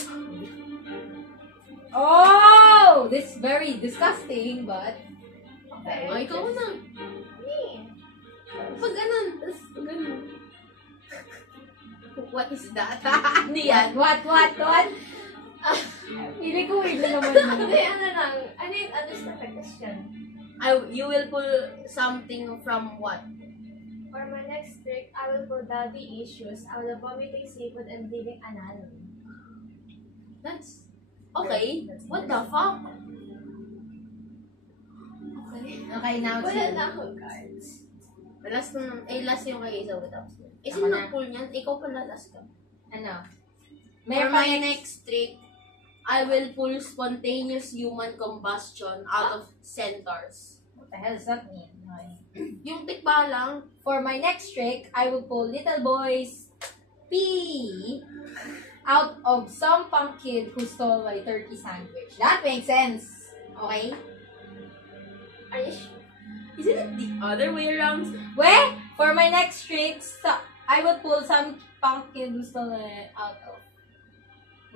Oh! This is very disgusting, but... Okay. O, ikaw na. Me. Pag ganun. Tapos, pag ganun. What is that? Ano yan? What? Hindi ko weird na naman Hindi, yun. ano lang. I didn't understand the question. You will pull something from what? For my next trick, I will pull daddy issues. I will vomiting seafood and bleeding anal. That's... Okay. What the fuck? Okay. Okay, now Wala two. na akong cards. Last na, last yung kay Isa without Ako sino na. nag-pull niyan? Ikaw pala last ka. Ano? For Meron my pa next trick, I will pull spontaneous human combustion out of centaurs. What the hell does that mean? Okay. Yung tikba lang, For my next trick, I will pull little boy's pee out of some punk kid who stole my turkey sandwich. That makes sense. Okay? Are you sure? isn't it the other way around? Well, for my next trick, I will pull some punk kid who stole it out of.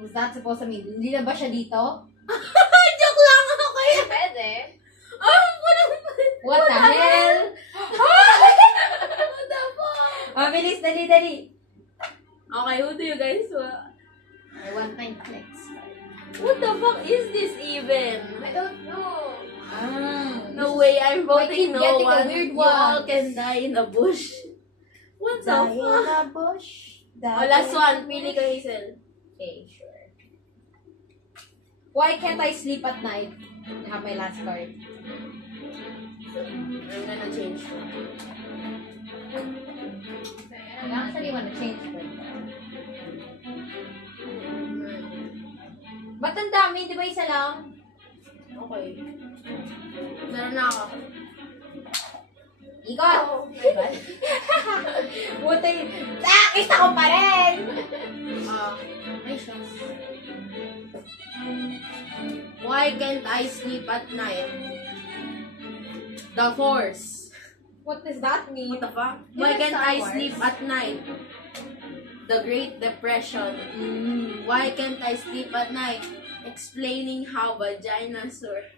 Was that supposed to mean? Hindi na ba siya dito? Joke lang ako kaya. Pwede. What the hell? What the fuck? Mabilis, dali. Okay, who do you guys want? I want my next. What the fuck is this even? I don't know. No way, I'm voting keep no getting a one. weird You all ones. can die in a bush. What the Die in fuck? a bush. Oh, last one. Pili ka, Hazel. Okay, sure. Why can't I sleep at night? I have my last card. I'm gonna change to. I actually want to change it. Ba't ang dami? Di ba isa lang? Okay. Meron na ako. Ikot! Oh my God. Buti. Isa ko pa rin! Ay, shucks. Why can't I sleep at night? The Force. What does that mean? What the fuck? You Why like can't Star I Wars? sleep at night? The Great Depression. Why can't I sleep at night? Explaining how vaginas work.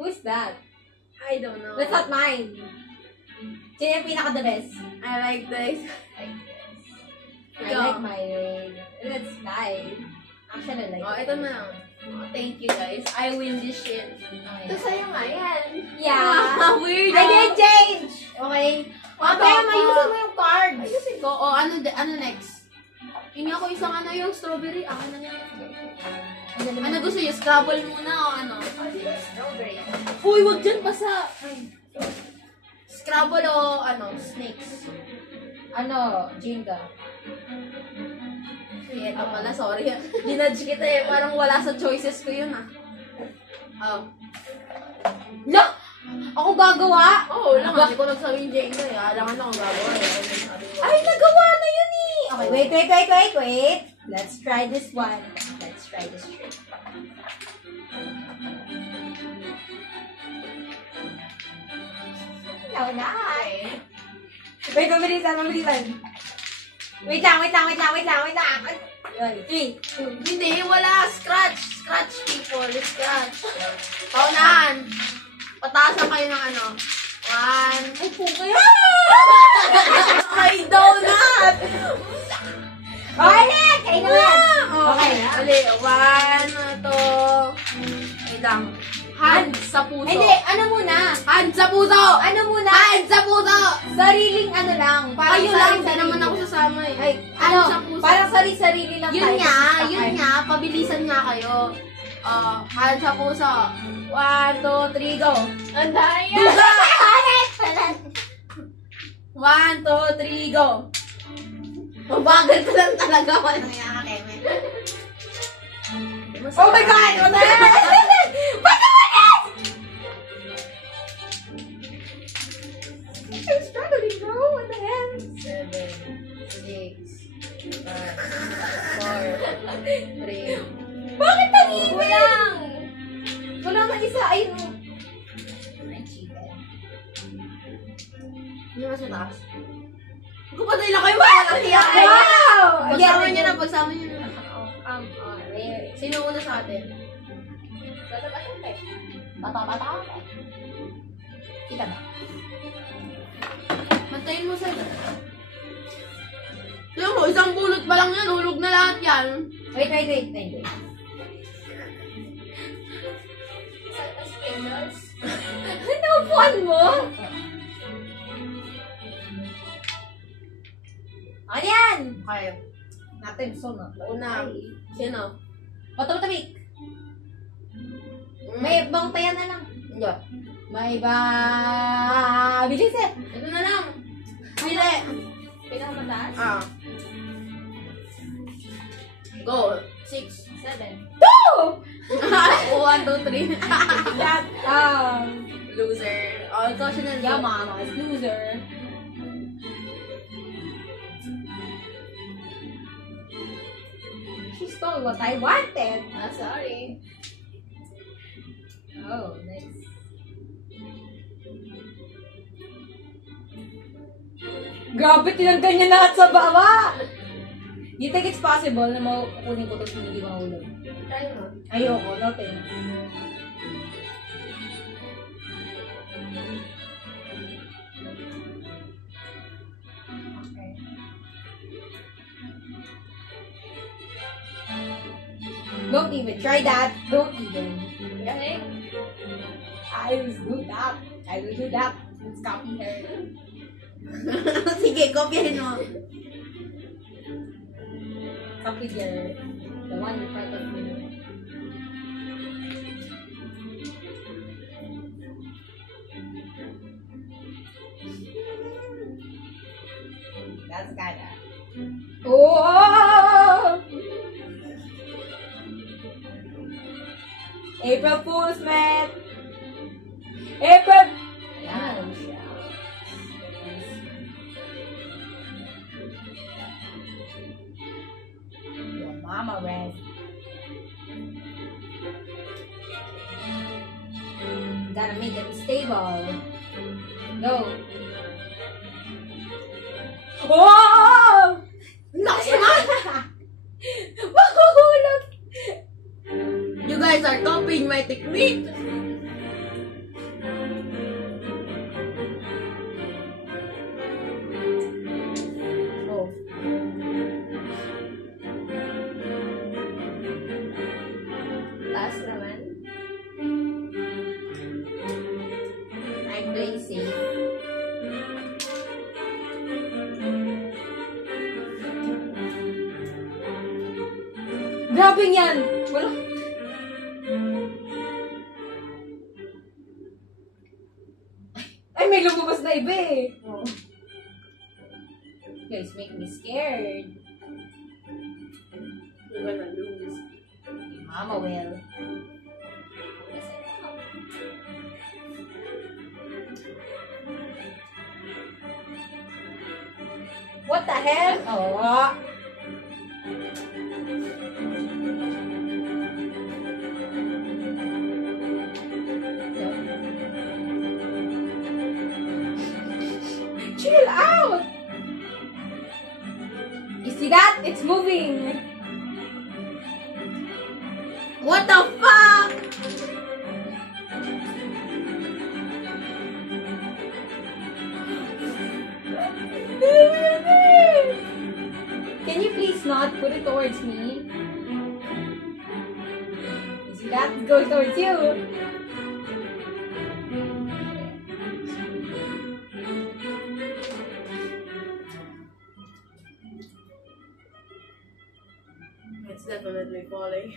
Who's that? I don't know. That's not mine. Sino yung pinaka-the best? I like this. I like mine. That's nice. Actually, I like Oh, ito na lang. Oh, thank you guys. I win this shit. Ito sa'yo nga yan. Yeah. Weird. I didn't change! Okay. Kaya Tapos, mayusin mo yung cards. Ayusin ko. O, ano next? Hingi ako isang yung strawberry. Akin na yan. Ano gusto niyo? Scrabble muna o ano? Oh, this is strawberry. Uy, wag dyan basa. Scrabble o snakes. Jenga. Ito pala, sorry. Ginudge kita eh. Parang wala sa choices ko yun No! Ako gagawa? Oo, lang. Hindi ko nagsawing Jenga eh. Alangan ako gagawa eh. Ay, nagawa na yun eh! Okay, wait. Let's try this one. Let's try this trick. No, na. Wait, mabilisan. Wait lang. Yun, 3, 2, Hindi, wala. Scratch, people. Scratch. Paunahan. Patasan kayo ng 1. ay, puga yun! Ay, donut! Okay, kayo naman! Okay. Dali. 1, 2. Wait lang. Hand sa puso. Hindi, ano muna? Hand sa puso! Ano muna? Hand sa puso! Sariling lang. Parang Kayo lang, hindi sarili. naman ako sasama eh. Ay, Hand sa puso. parang sarili lang Yun tayo. nga, pabilisan nga kayo. Hand sa puso. 1, 2, 3, go! Ang dami yan. 1, 2, 3, go! Mabagal ka lang talaga. Walang nakakeme. Oh my God! What the heck? What the heck? I'm struggling, bro. What the heck? 7, 6, 5, 4, 3. Bakit tangin? Kulang. Kulang na isa. Ayun. I cheated. Hindi mas mataas. Magkapatay lang kayo. Walang hiya. Wow! Pagsama nyo na, pagsama nyo na. Really? Sino una sa atin? Bata. Kita ba? Mantayin mo sa'yo. Tignan mo, isang bulot pa lang yan. Hulog na lahat yan. Wait. Naupuan mo? Ano yan? Okay. Natin, so na. Una. Sino? Matamik. May bangtayan na lang. Hindi. May ba... Bilis eh. Ito na lang. Pili. Pinakamataas? Go. 6. 7. 2! 1, 2, 3. That, Loser. Oh, ikaw siya na. yeah, mama, is loser. She stole what I wanted. Sorry. Oh, nice. Grabe, tinanggal niya lahat sa baba! You think it's possible na makukunin ko ito kung hindi mahulog? Try mo. Ayoko, no thanks. Okay. Don't even try that. Don't even. Okay? I will do that. Let's copy her. Sige, kopyahin mo. Up with your, the one in front of me. That's kinda. Oh! April Fool's, man! April! Ayan. Your mama red. Gotta make them stable. Go. Oh! Lakas naman! Mahuhulog! You guys are copying my technique! Oh. Last naman. I'm playing safe. Grabe yan! Wala. Ay, may lumabas na iba eh. Oh. You guys make me scared. You're gonna lose. Mama will. What the hell? Oh. Chill out! You see that? It's moving. What the fuck? Can you please not put it towards me? You see that? It's going towards you. It's definitely falling.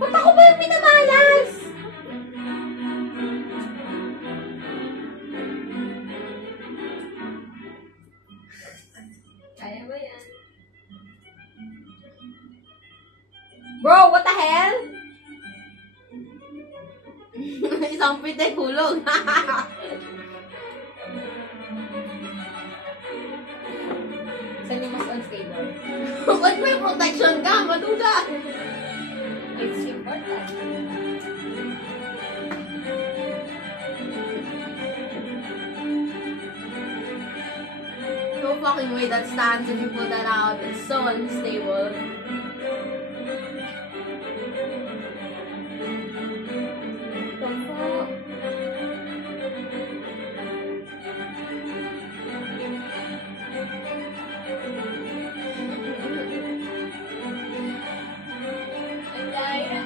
Ba't ako ba yung minamalas? Kaya ba yan? Bro, what the hell? Isang pitek hulog. Saan yung mas unstable? Ba't may protection ka? Maduga! It's important. No fucking way that stands if you put that out. It's so unstable. The fuck? Ang daya.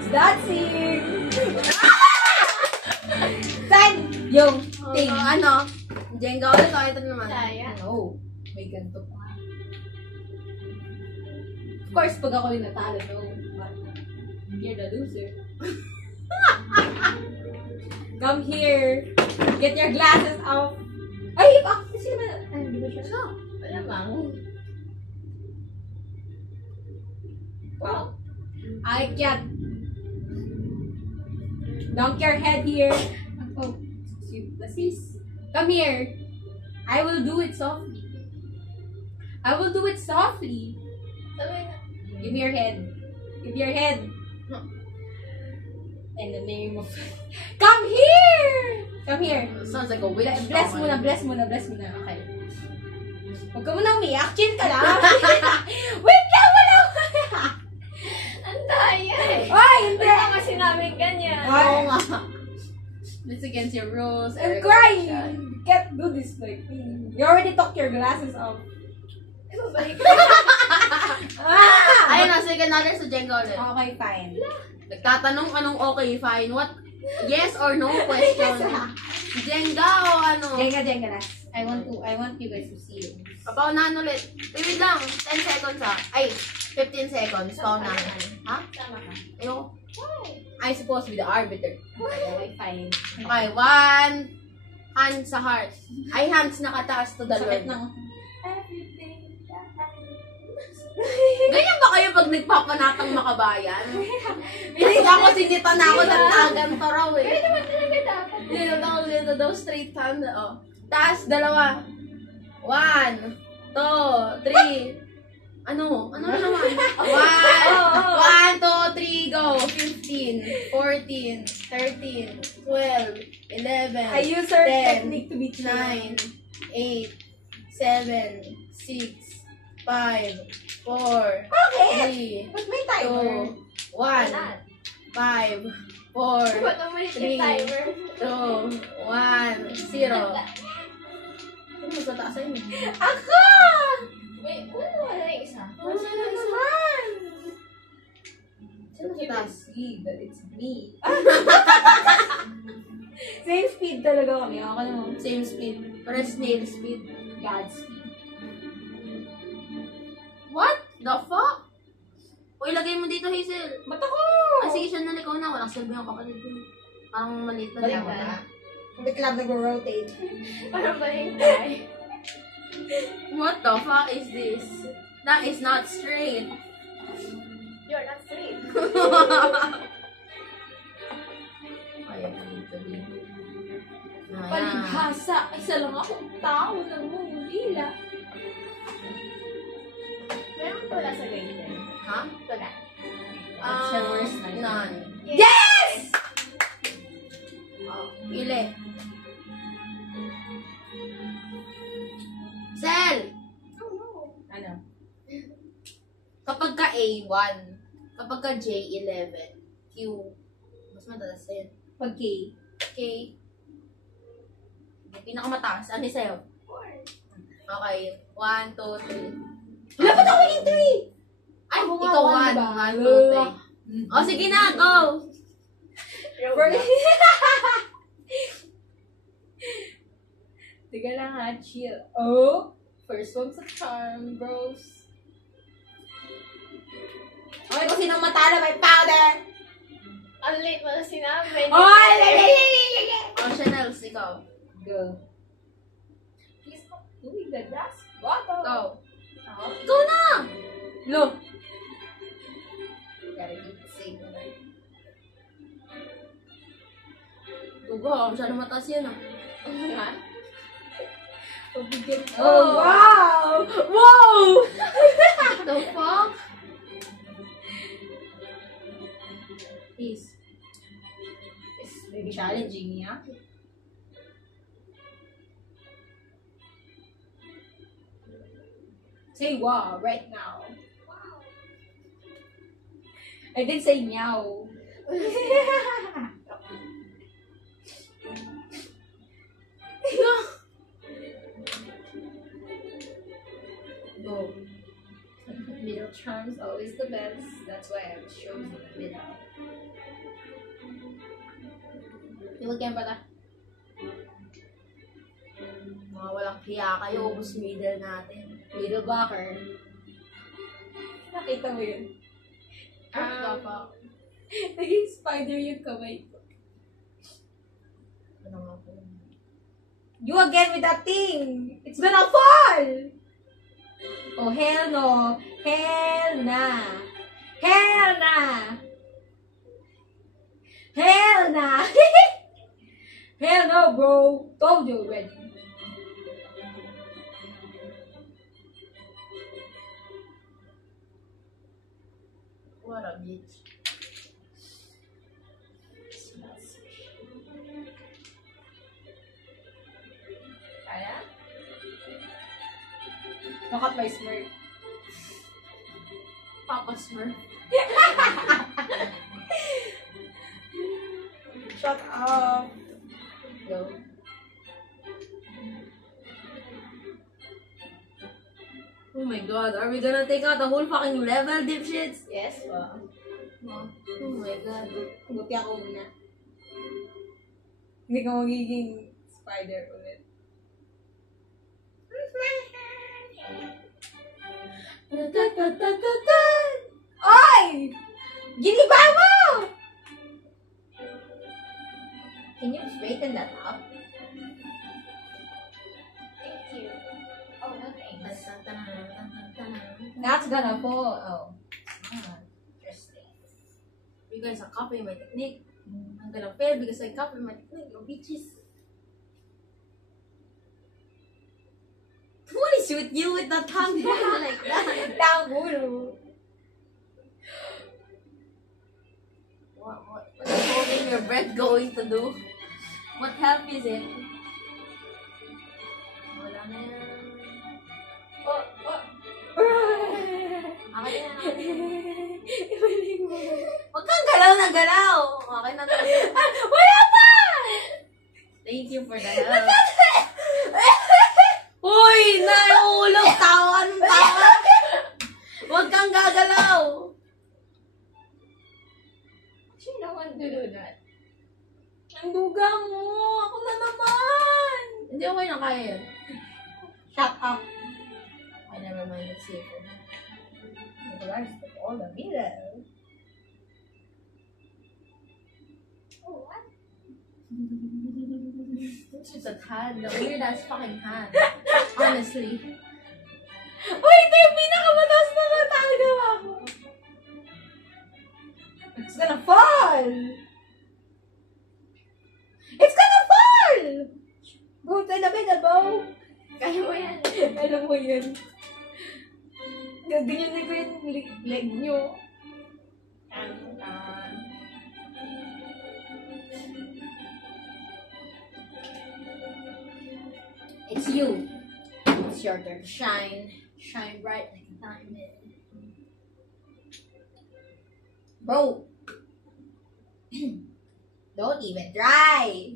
It's dancing! Saan? Yung thing. Ano? Jenga ulit o ito naman? Daya. No. May ganito pa. Of course, pag ako yung natalo, no. But you're the loser. Come here. Get your glasses off. Ay, sino ba? Ay, di ba siya? Ano? Malamang. Wow. I can't. Dunk your head here. Oh, sis. Come here. I will do it softly. I will do it softly. Sabi na. Give me your head. Give me your head. In the name of... Come here! Come here. Sounds like a witch. Bless muna, bless muna, bless muna. Okay. Huwag ka muna umiyak. Chill ka lang. Wait lang, wala. Ang daya eh. Ay, hindi. Ba't ka kasi namin ganyan? Oo nga. It's against your rules. I'm crying. You can't do this like me. You already took your glasses off. Ibabalik. Ah! I Ayun na, second natin sa Jenga ulit. Okay, fine. Nagtatanong anong okay, fine. What? Yes or no question. Jenga o ano? Jenga na. I want you guys to see it. Papaunahan ulit. Wait lang. 10 seconds ha. Ay, 15 seconds. Paunahan. Ha? Tama ka. Ayoko. Why? I'm supposed to be the arbiter. Okay, fine. Okay, 1 hand sa heart. Ay, hands nakataas to the Sakit Lord. ng... Everything that Ganyan ba kayo pag nagpapanatang makabayan? Kasi ako sinita na ako ng tagan to raw eh. Kaya naman talaga dapat. Nilot ako dito daw straight hand. Oh. Taas, dalawa. 1, 2, 3. Ano? Ano na naman? 1, 2, 3, go. 15, 14, 13, 12, 11, I use her 10, technique to be 9, 8, 7, 6, 5, 4, Okay! 3, But may timer. 2, 1, Not. 5, 4, Ba't umalit yung 3, timer? 2, 1, 0. Ano mas mataas sa'yo? Ako! Wait, wala na yung isa. Ano na naman? Sino You can mataas? see that it's me. Same speed talaga kami. Ako naman. Same speed. Pero snail speed. God's speed. What the fuck? O ilagay mo dito, Hazel. Ba't ako? Ah, sige, siya na ikaw na. Walang silbi yung kapatid ko. Parang maliit na Balik lang. na. Bit lang nag-rotate. Parang balintay. What the fuck is this? That is not straight. You're not straight. Kaya ka dito din. Ayan. Palibhasa. Isa lang akong tao ng Mungila. Meron tula sa ganyan. Ha? Tula. Siya worse na yun. None. Yes! Oh, ile. Sel! Oh no. Ano? Kapag ka A1, kapag ka J11, Q, mas mataas sa'yo. Pag K. K, pinakamataas. Ano yung sa'yo? Four. Okay. 1, 2, 3. Dapat ako yung 3! Ay, Ako nga, ikaw one, 1. diba? 1, 2, 3. O, sige na, go! Tiga lang ha, chill. Oh! First one sa charm, bros. Okay, kung sinong matalo, may powder! Ang late mo na sinabi. Oh, O, Chanels, ikaw. Go. Please stop doing the glass bottle. Go. Ako? Ikaw na! Lo. Gotta keep it safe. Tugo, masyado mataas yan ah. Oo nga. Pabigyan. Oh, wow! Wow! What the fuck? Peace. It's very challenging, yeah? Say wow right now. I did say meow. Go. Middle charm's always the best. That's why I've chosen the middle. Ilagyan pala. Mga walang hiya kayo, ubus middle natin. Middle blocker. Nakita mo yun? What the fuck? Naging spider yung kamay ko. Ano nga po? You again with that thing! It's gonna fall! Oh, hell no! Hell na! Hell na! Hell na! Hell no, bro! Told you already. What a bitch. Kaya? Look at my smirk. Papa Smurf. Shut up. Go. Oh my god, are we gonna take out the whole fucking level, dipshits? Yes, po. Oh my god. Buti ako muna. Hindi ka magiging spider ulit. Oy! Giniba mo! Can you straighten that up? Thank you. Oh, no thanks. That's gonna fall. Oh. Interesting. You guys are copying my technique. I'm gonna fail because I copy my technique, you bitches. What is with you with that tongue down like that? Tangulo. What is holding your breath going to do? What help is it? Wala na yan. Oh. Okay na. Huwag kang galaw na galaw. Okay na. Wala pa! Thank you for the help. Uy! Nahulog! Tawan! Huwag kang gagalaw! She no one to do that. Ang duga mo! Ako na naman! Hindi okay na kaya yan. Shut up! I never mind. Let's see if it All the middle. Oh, what? It's just a hand. The weird ass fucking hand. Honestly. Uy, ito yung pinakamataas na matagawa ko. It's gonna fall! It's gonna fall! Go to the middle, Bo! Kaya mo yan. Alam mo yun. Gaganyan ko yung leg nyo. It's you. It's your turn. Shine. Shine bright like a diamond. Bro! Don't even try!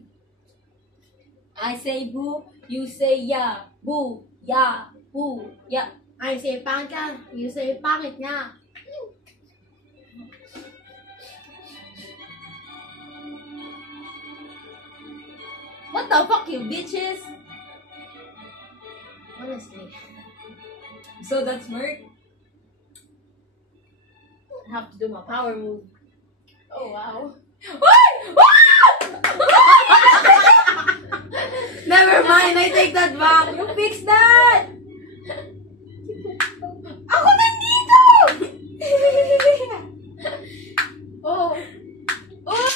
I say boo, you say yeah. Boo, yeah, boo, yeah. I say pangit ka. You say pangit nga. What the fuck, you bitches? Honestly. So that's Merc? I have to do my power move. Oh, wow. Never mind, I take that back. You fix that! Ako nandito! Oh. Oh!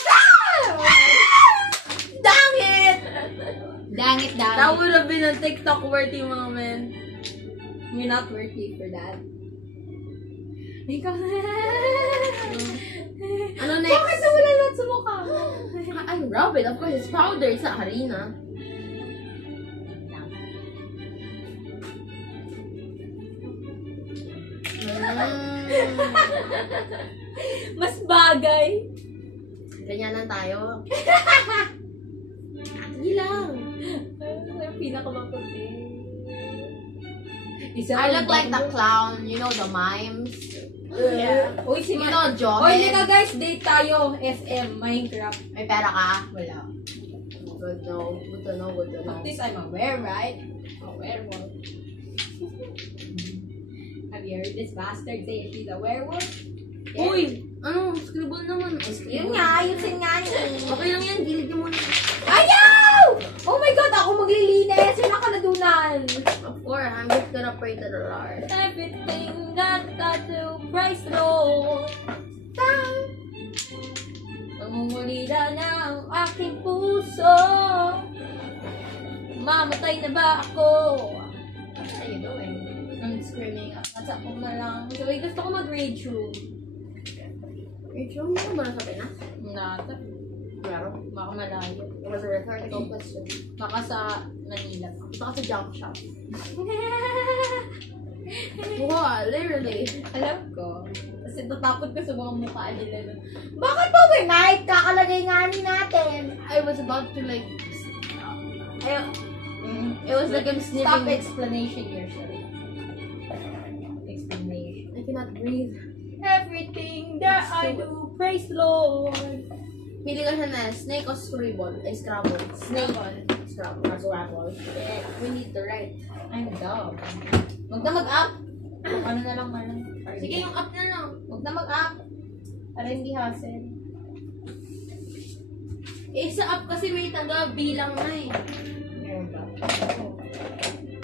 Dang it! Dang it, dang That it. would have been a TikTok worthy moment. You're not worthy for that. Ikaw Ano next? Bakit nawala lahat sa mukha mo? I rub it. Of course, it's powder. It's not harina. Mas bagay. Ganyan lang tayo. Sige lang. Yung pinakamaputi. I look like the clown. You know, the mimes. Yeah. Uy, sige. You know, Oy, Jomen. lika guys, date tayo. SM, Minecraft. May pera ka? Wala. Good to know. Good to know. Good to know. At least I'm aware, right? A werewolf. Have you heard this bastard say she's a werewolf? Uy! Ano? Scribble naman. Ay, Yun scribble. nga, ayusin nga eh. Okay lang yan. Gilid mo muna. Ayaw! Oh my god, ako maglilinis. Yun ang kaladunan. Of course, I'm just gonna pray to the Lord. Everything that I do, praise the Lord. Namumulila na ang aking puso. Mamatay na ba ako? What are you doing? I'm screaming. At ako na lang. So, gusto ko mag-rage room. Rachel, hindi mo ba nasa Pinas? Nata. Meron. Baka malayo. It was a rhetorical question. Baka sa Manila. Baka sa jump shop. Wow, literally. Alam ko. Kasi tatapot ko sa mga mukha nila. Bakit overnight? Kakalagay nga ni natin. I was about to like... It was like I'm Stop sniffing... explanation yourself. Explanation. I cannot breathe. Everything that I do, praise the Lord. Pili ka siya na snake o scribble. Ay, scrabble. Snake. Scrabble. Scrabble. We need to write. I'm dumb. Huwag na mag-up. Ano na lang, ano. Sige, yung up na lang. Huwag na mag-up. Para hindi hassle. Eh, sa up kasi may taga-bilang na eh. Meron ba?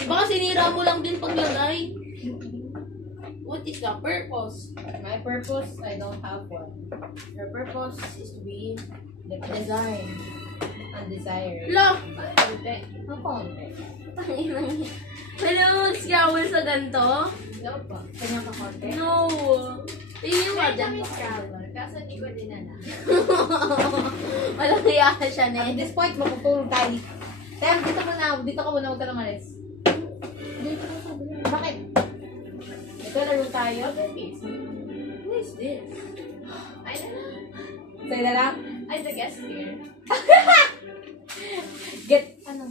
Baka sinira mo lang din paglagay. What is the purpose? My purpose, I don't have one. Your purpose is to be Design. Undesired. Lo! Hindi. Ang konti. Hello, scrabble sa ganito? No pa. Kanya ka konti? No! Tingin mo Try dyan. kami Scrabble, kaso di ko din na. Walang kaya siya na At this point, makutulog tayo dito. Tem, dito ka muna. Dito ka muna. Huwag ka na malis. Dito ka sabi niya. Bakit? Ito, laro tayo. Who is this? I don't know. Sa'yo na lang. I'm the guest here. Get, ano?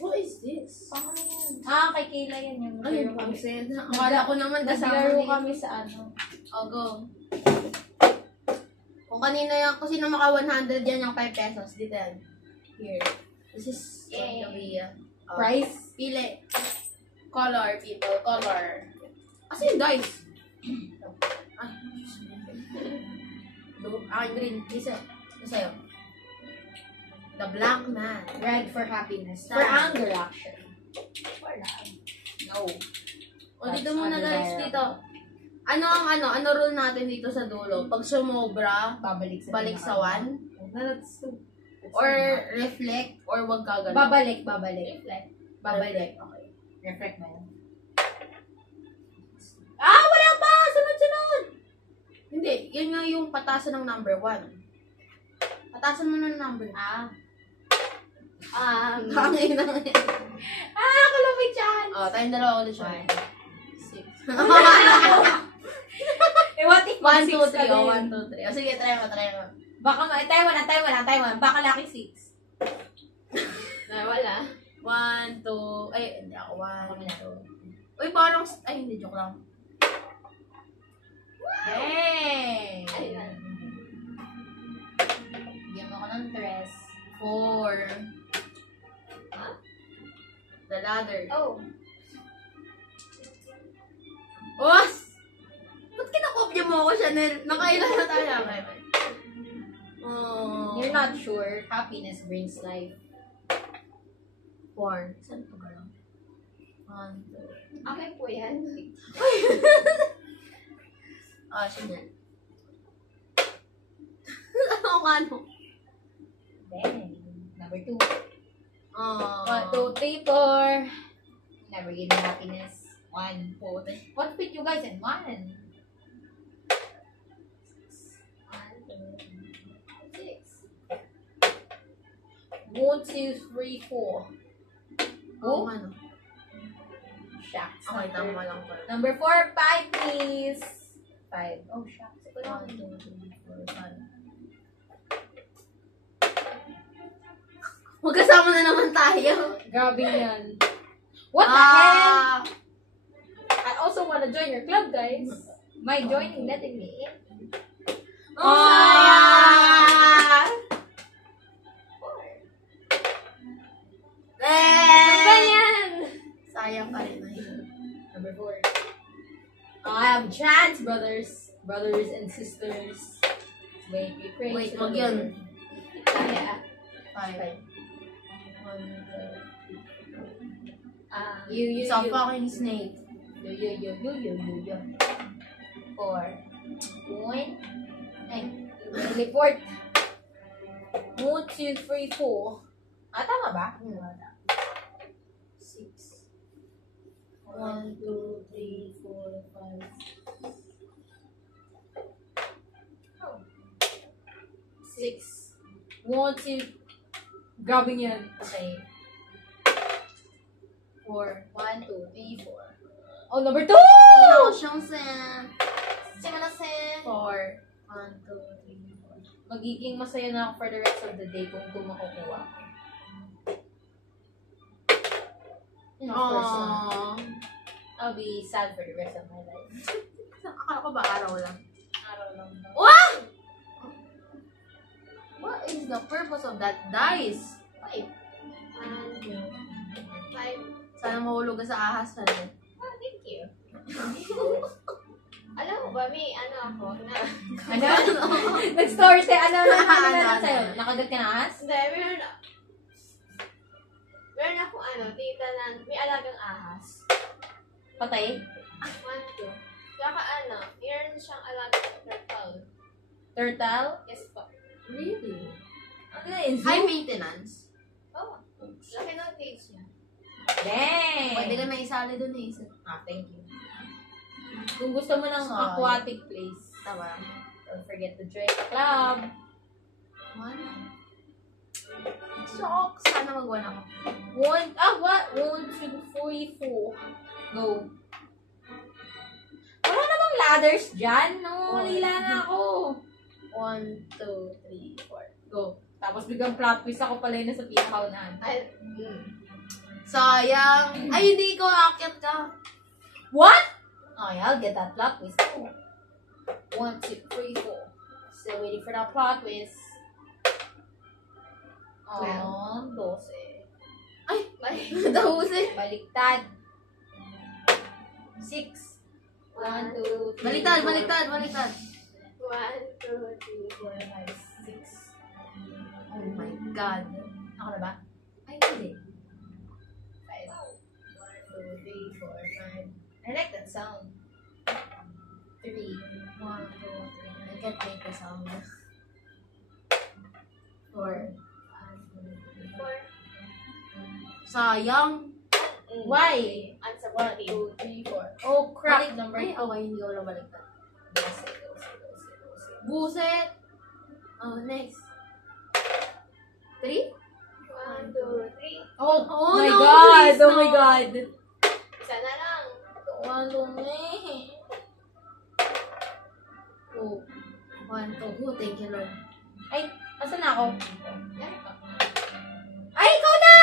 Who is this? Paano yan? Ah, kay Kayla yan. Yung Ay, naglaro kami. pangsin. Akala ko naman kasama Naglaro ni... kami sa ano. O, go. Kung kanina yan, kung sino maka 100 yan yung 5 pesos. Dito yan. Here. This is Yay. going to be Price? pili. Color, people. Color. Kasi yung dice. Ay, green. Isa. Sa'yo. The black man. Red for happiness. For anger action. For love. No. O, dito muna guys. Dito. Ano rule natin dito sa dulo? Pag sumobra, Babalik sa balik sa 1? That's two. Or reflect? Or wag kagano? Babalik. Reflect. Babalik. Okay. Reflect na yan. Ah! Wala pa! Sunod! Hindi. Yan nga yung patasan ng number 1. Patasan mo ng number. Hangin na nga. Ah! Kalapit yan! O, tayong dalawa ulit siya. 6. Eh, what if 1, 2, 6 ka 3. din? O, 1, 2, 3. O, sige, try mo. Baka Taiwan. Baka lucky 6. Wala. 1, 2. Ay, hindi ako. 1, Kami na. 2. Uy, parang... Ay, hindi. Joke lang. Hey! Ayun. Bigyan mo ko ng 3. 4. The ladder. Oh. Was! Ba't kinakopya mo ako, Chanel? Nakailan na tayo. Okay. Oh. You're not sure. Happiness brings life. 4. Saan ito gano'n? 1, 2. Okay po yan. Chanel. Ano? Then, number 2. Oh. 1, 2, 3, 4. Never give me happiness. 1, 4. What fit you guys in 1? 1, 2, 6. 1, 2, 3, 4. Oh, ano? Shucks. Okay, tama lang pala. Number 4, 5, please. 5. Oh, shucks. Ito 1, lang. 2, 3, 4, 5. Magkasama na naman tayo. Grabe yan. What the hell? Ah! I also wanna join your club, guys. My joining letting me in. Oh, sayang! 4. Ano ba yan? Sayang pa rin na yun. Number 4. I have a chance, brothers and sisters. Wait, we pray. Wait, to the wag yun. Lord. Kaya. 5. You. It's a fucking snake. You. 4. Point. Ay, report. 1, 2, 3, 4. Ah, tama ba? 6. 1, 2, 3, 4, 5. 6. 1, 2. Grabe yan. Okay. 4. 1, 2, 3, 4. Oh, number 2! No, Shongsen. 4. 1, 2, 3, 4. Magiging masaya na ako for the rest of the day kung makukuha ko. Of course, Aww. I'll be sad for the rest of my life. Akala ko ba araw lang? Araw lang. Wow! What is the purpose of that dice? 5. 1, 2, 5. Sana mahulog ka sa ahas na rin. Oh, thank you. Alam mo ba, may ano ako na... Ano? Nag-story tayo. Ano sa'yo? Nakagat ka na ahas? Hindi, meron akong tita na may alagang ahas. Patay? 1, 2. Saka meron siyang alagang turtle. Turtle? Yes po. Really? Ano na yun? High maintenance. Oh, laki ng cage niya. Dang! Pwede ka may isali dun eh. Thank you. Kung gusto mo ng Sorry. aquatic place, Tama. don't forget to join the club. 1. So, sana mag-1 ako. What? 1, 2, 3, 4. Go. Wala namang ladders dyan. Lila na ako. 1, 2, 3, 4. Go. Tapos biglang plot twist ako pala yun nasa pinakaunahan. Sayang. Ay, hindi ko aakyat ka. What? Oh yeah, I'll get that plot twist. 1, 2, 3, 4. Still waiting for that plot twist. Oh, 12. Ay, dahusin. Baliktad. 6. 1, 2, 3, Baliktad, 4. baliktad, baliktad. 1, 2, 3, 4, 5, 6. Oh my God. Ako na ba? Ay, hindi. 5. 1, 2, 3, 4, 5. I like that sound. 3. 1, 2, 3. I can't make the sound. 4. 4. Sayang. Why? Answer 1, 1, 2, 3, 4. Oh crap! Number Ay, 2. okay, hindi ko lang baliktad. Dose. Buset. Oh, next. 3? 1, 2, 3. Oh, Oh, my no, God! please, Oh no. my God! Isa na lang. Walo na eh. 2. 1, 2. Oh, thank you, Lord. Ay, asan na ako? Yan pa. Ay, ikaw na!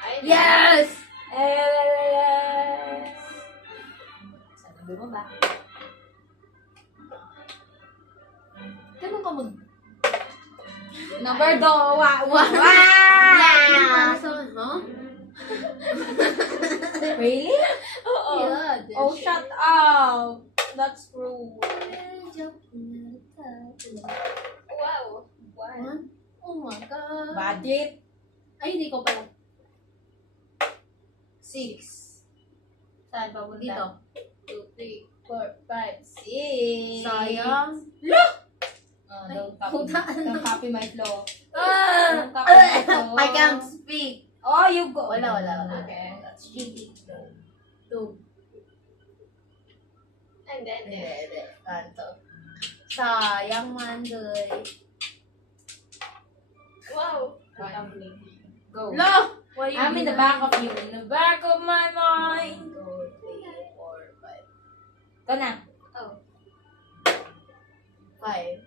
Ay, Yes! Yes! Sana bumaba. Ganun ka mag... Number 2. Wow! Person, no? Really? Oo. Yeah, Oh, shut up! That's rude. Wow. One? Oh my God. Bad trip. Ay, hindi ko pala. 6. Saan ba mo Dito. 2, 3, 4, 5, 6. Sayang. Oh, Ay, don't puta. don't copy my flow. Ah! Don't copy my flow. I can't speak. Oh, you go. Wala. Okay, that's cheating. 2. And then, Hindi. Kanto. Sayang man, doy. wow. Go. Lo! What are you I'm in the doing? back of you. In the back of my mind. 2, 3, 4, 5. Ito na. Oh. 5. 1,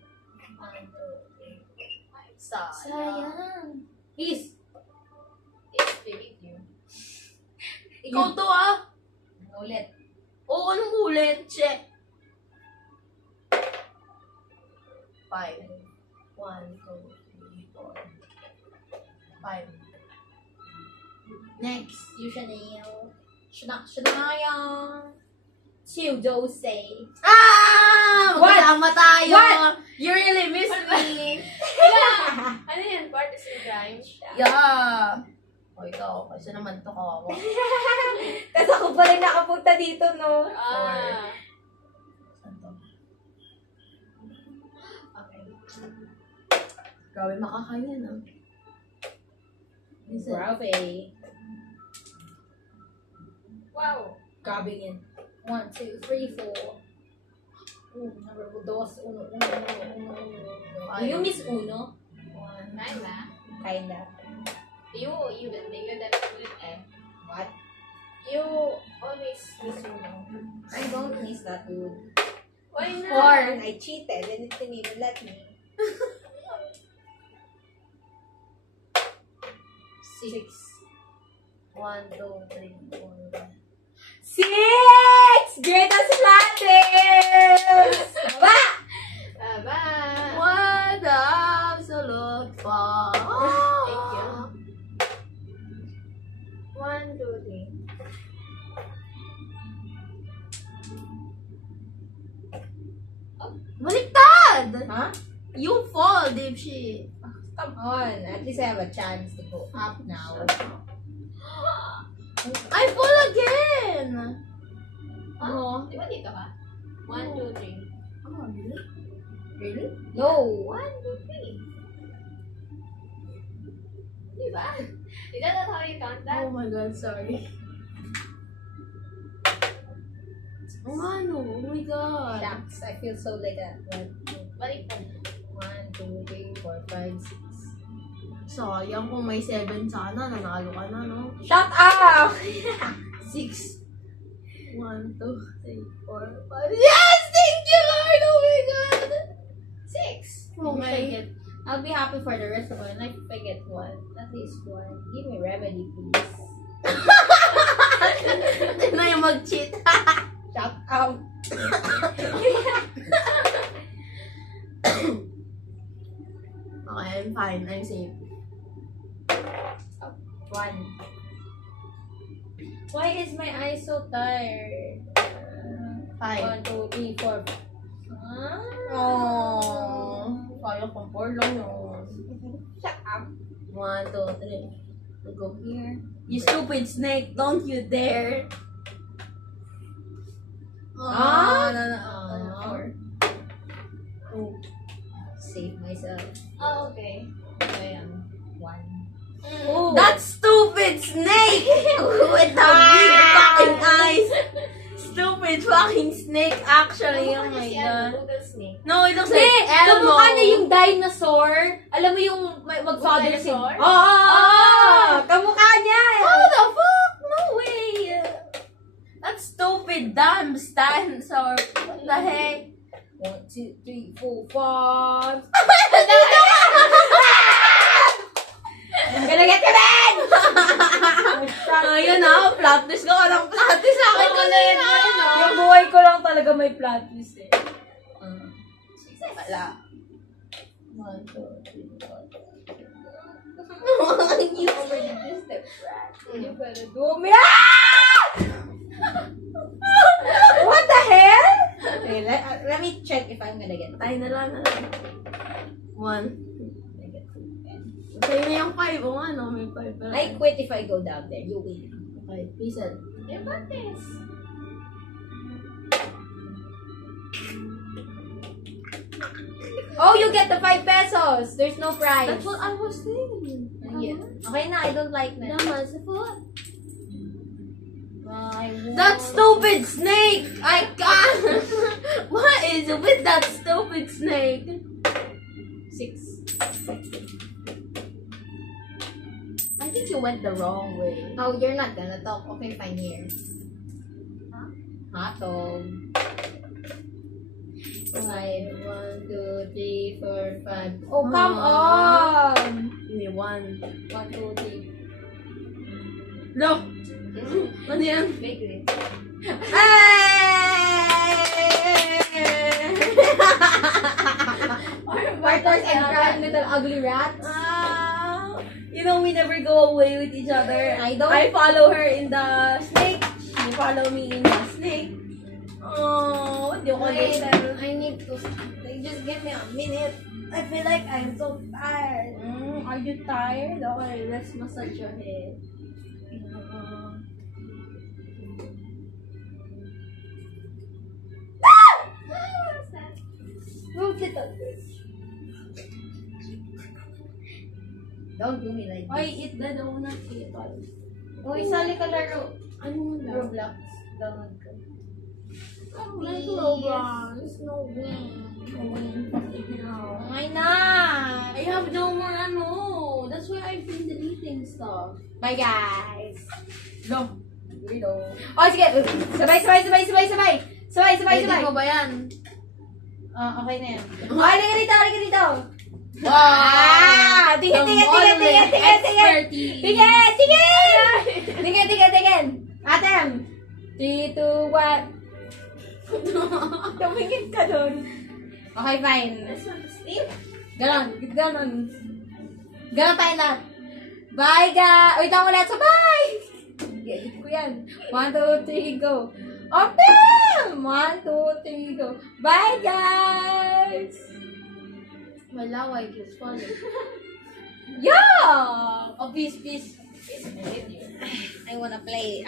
2, 3, 4. Sayang. Peace. It's really you. Ikaw to ah. Ulit. Oo, anong ulit? Check. 5. 1, 2, 3, 4. 5. Next. You Chanel. Chanel. 2, say. Ah! What? Magkasama tayo. What? You really miss me. Ano yan? Partisan crime? Yeah. O ikaw, kasi naman to kawawa. Kasi ako pa rin nakapunta dito, no? Ah. Saan to? Okay. Grabe makakaya na. Listen. Grabe. Wow. Grabe yan. 1, 2, 3, 4. Number 2, 1. Do you miss uno? Kinda. Kinda. You definitely What? You always miss uno. I don't miss that dude. Why not? Or I cheated and it didn't even let me. 6. 1, 2, 3, 4, 5. 6! Huh? You fall, dipshit. Come on. At least I have a chance to go up now. I fall again! Oh, di ba dito ka? 1, 2, 3. Oh, really? Really? No. 1, 2, 3. Di ba? Is that not how you count that? Oh my god, sorry. Oh, ano? Oh my god. Shucks. I feel so like that. Balik pa. 1, 2, 3, 4, 5, 6. Sayang kung may 7 sana, nanalo ka na, no? Shut up! 6. 1, 2, 3, 4, 5. Yes! Thank you, Lord! Oh my god! 6. Okay. I'll be happy for the rest of my life if I get one. At least one. Give me remedy, please. Ito na yung mag-cheat. Shut up. Okay, I'm fine. I'm safe. One. Why is my eye so tired? 5. 1, 2, 3, 4. Oh. Kaya kong 4 lang yun. Shut up. 1, 2, 3. We go here. You stupid snake, don't you dare. Ah! No. Oh. Save myself. Oh, okay. I am 1. Oh. That stupid snake with the big fucking eyes. Stupid fucking snake, actually. Oh my god. Google snake. No, it looks Hindi! like Elmo. Kamukha na yung dinosaur. Alam mo yung mag-father si... Dinosaur? Oo! Kamukha niya! How the fuck? No way. That stupid damn dinosaur. What the heck? 1, 2, 3, 4, 5. Gonna get you then! Ayun na, plot twist ko. Anong plot twist sa akin ko na yun? Yung buhay ko lang talaga may plot twist eh. Wala. 1, 2, 3, 4. You already just the brat. You better do me. What the hell? Okay, let me check if I'm gonna get Ay, na lang. 1. Sa'yo na yung 5. O ano, may 5 pala. I quit if I go down there. You win. Okay, peace out. You got this. Oh, you get the 5 pesos. There's no prize. That's what I was thinking. Yeah. Okay na, I don't like that. Naman, sa foot. I won. That stupid snake! I can't! What is it with that stupid snake? 6. I think you went the wrong way. Oh, you're not gonna talk. Okay, fine here. Hotdog. 5, 1, 2, 3, 4, 5. Oh, come on! Give me 1. 1, 2, 3. No! Ano yan? Big Partners and crying little ugly rats. You know, we never go away with each other. I don't. I follow her in the snake. She follow me in the snake. Oh, what do you Wait, understand? I need to. Just give me a minute. I feel like I'm so tired. Are you tired? Okay, let's massage your head. Move little bitch. Don't do me like Oy, this. eat the donut, people. Uy, sali ka laro. Ano na? Roblox. Download ko. Like Roblox. No way. Why not? I have no more ano. That's why I've been deleting stuff. Bye, guys. No. Weirdo. Oh, sige. Sabay. Edit mo ba yan? Okay na yan. Oh, halika dito. Wow! Tingin. Expertise. Tingin. Atem. 3, 2, 1. Tumingin ka doon. Okay, fine. Ganon tayo lahat. Bye, guys. Wait lang ulit. Sabay. Edit ko yan. 1, 2, 3, go. Open! 1, 2, 3, go. Bye, guys. My laway keeps falling. Yeah! Oh, peace. It's with you. I wanna play.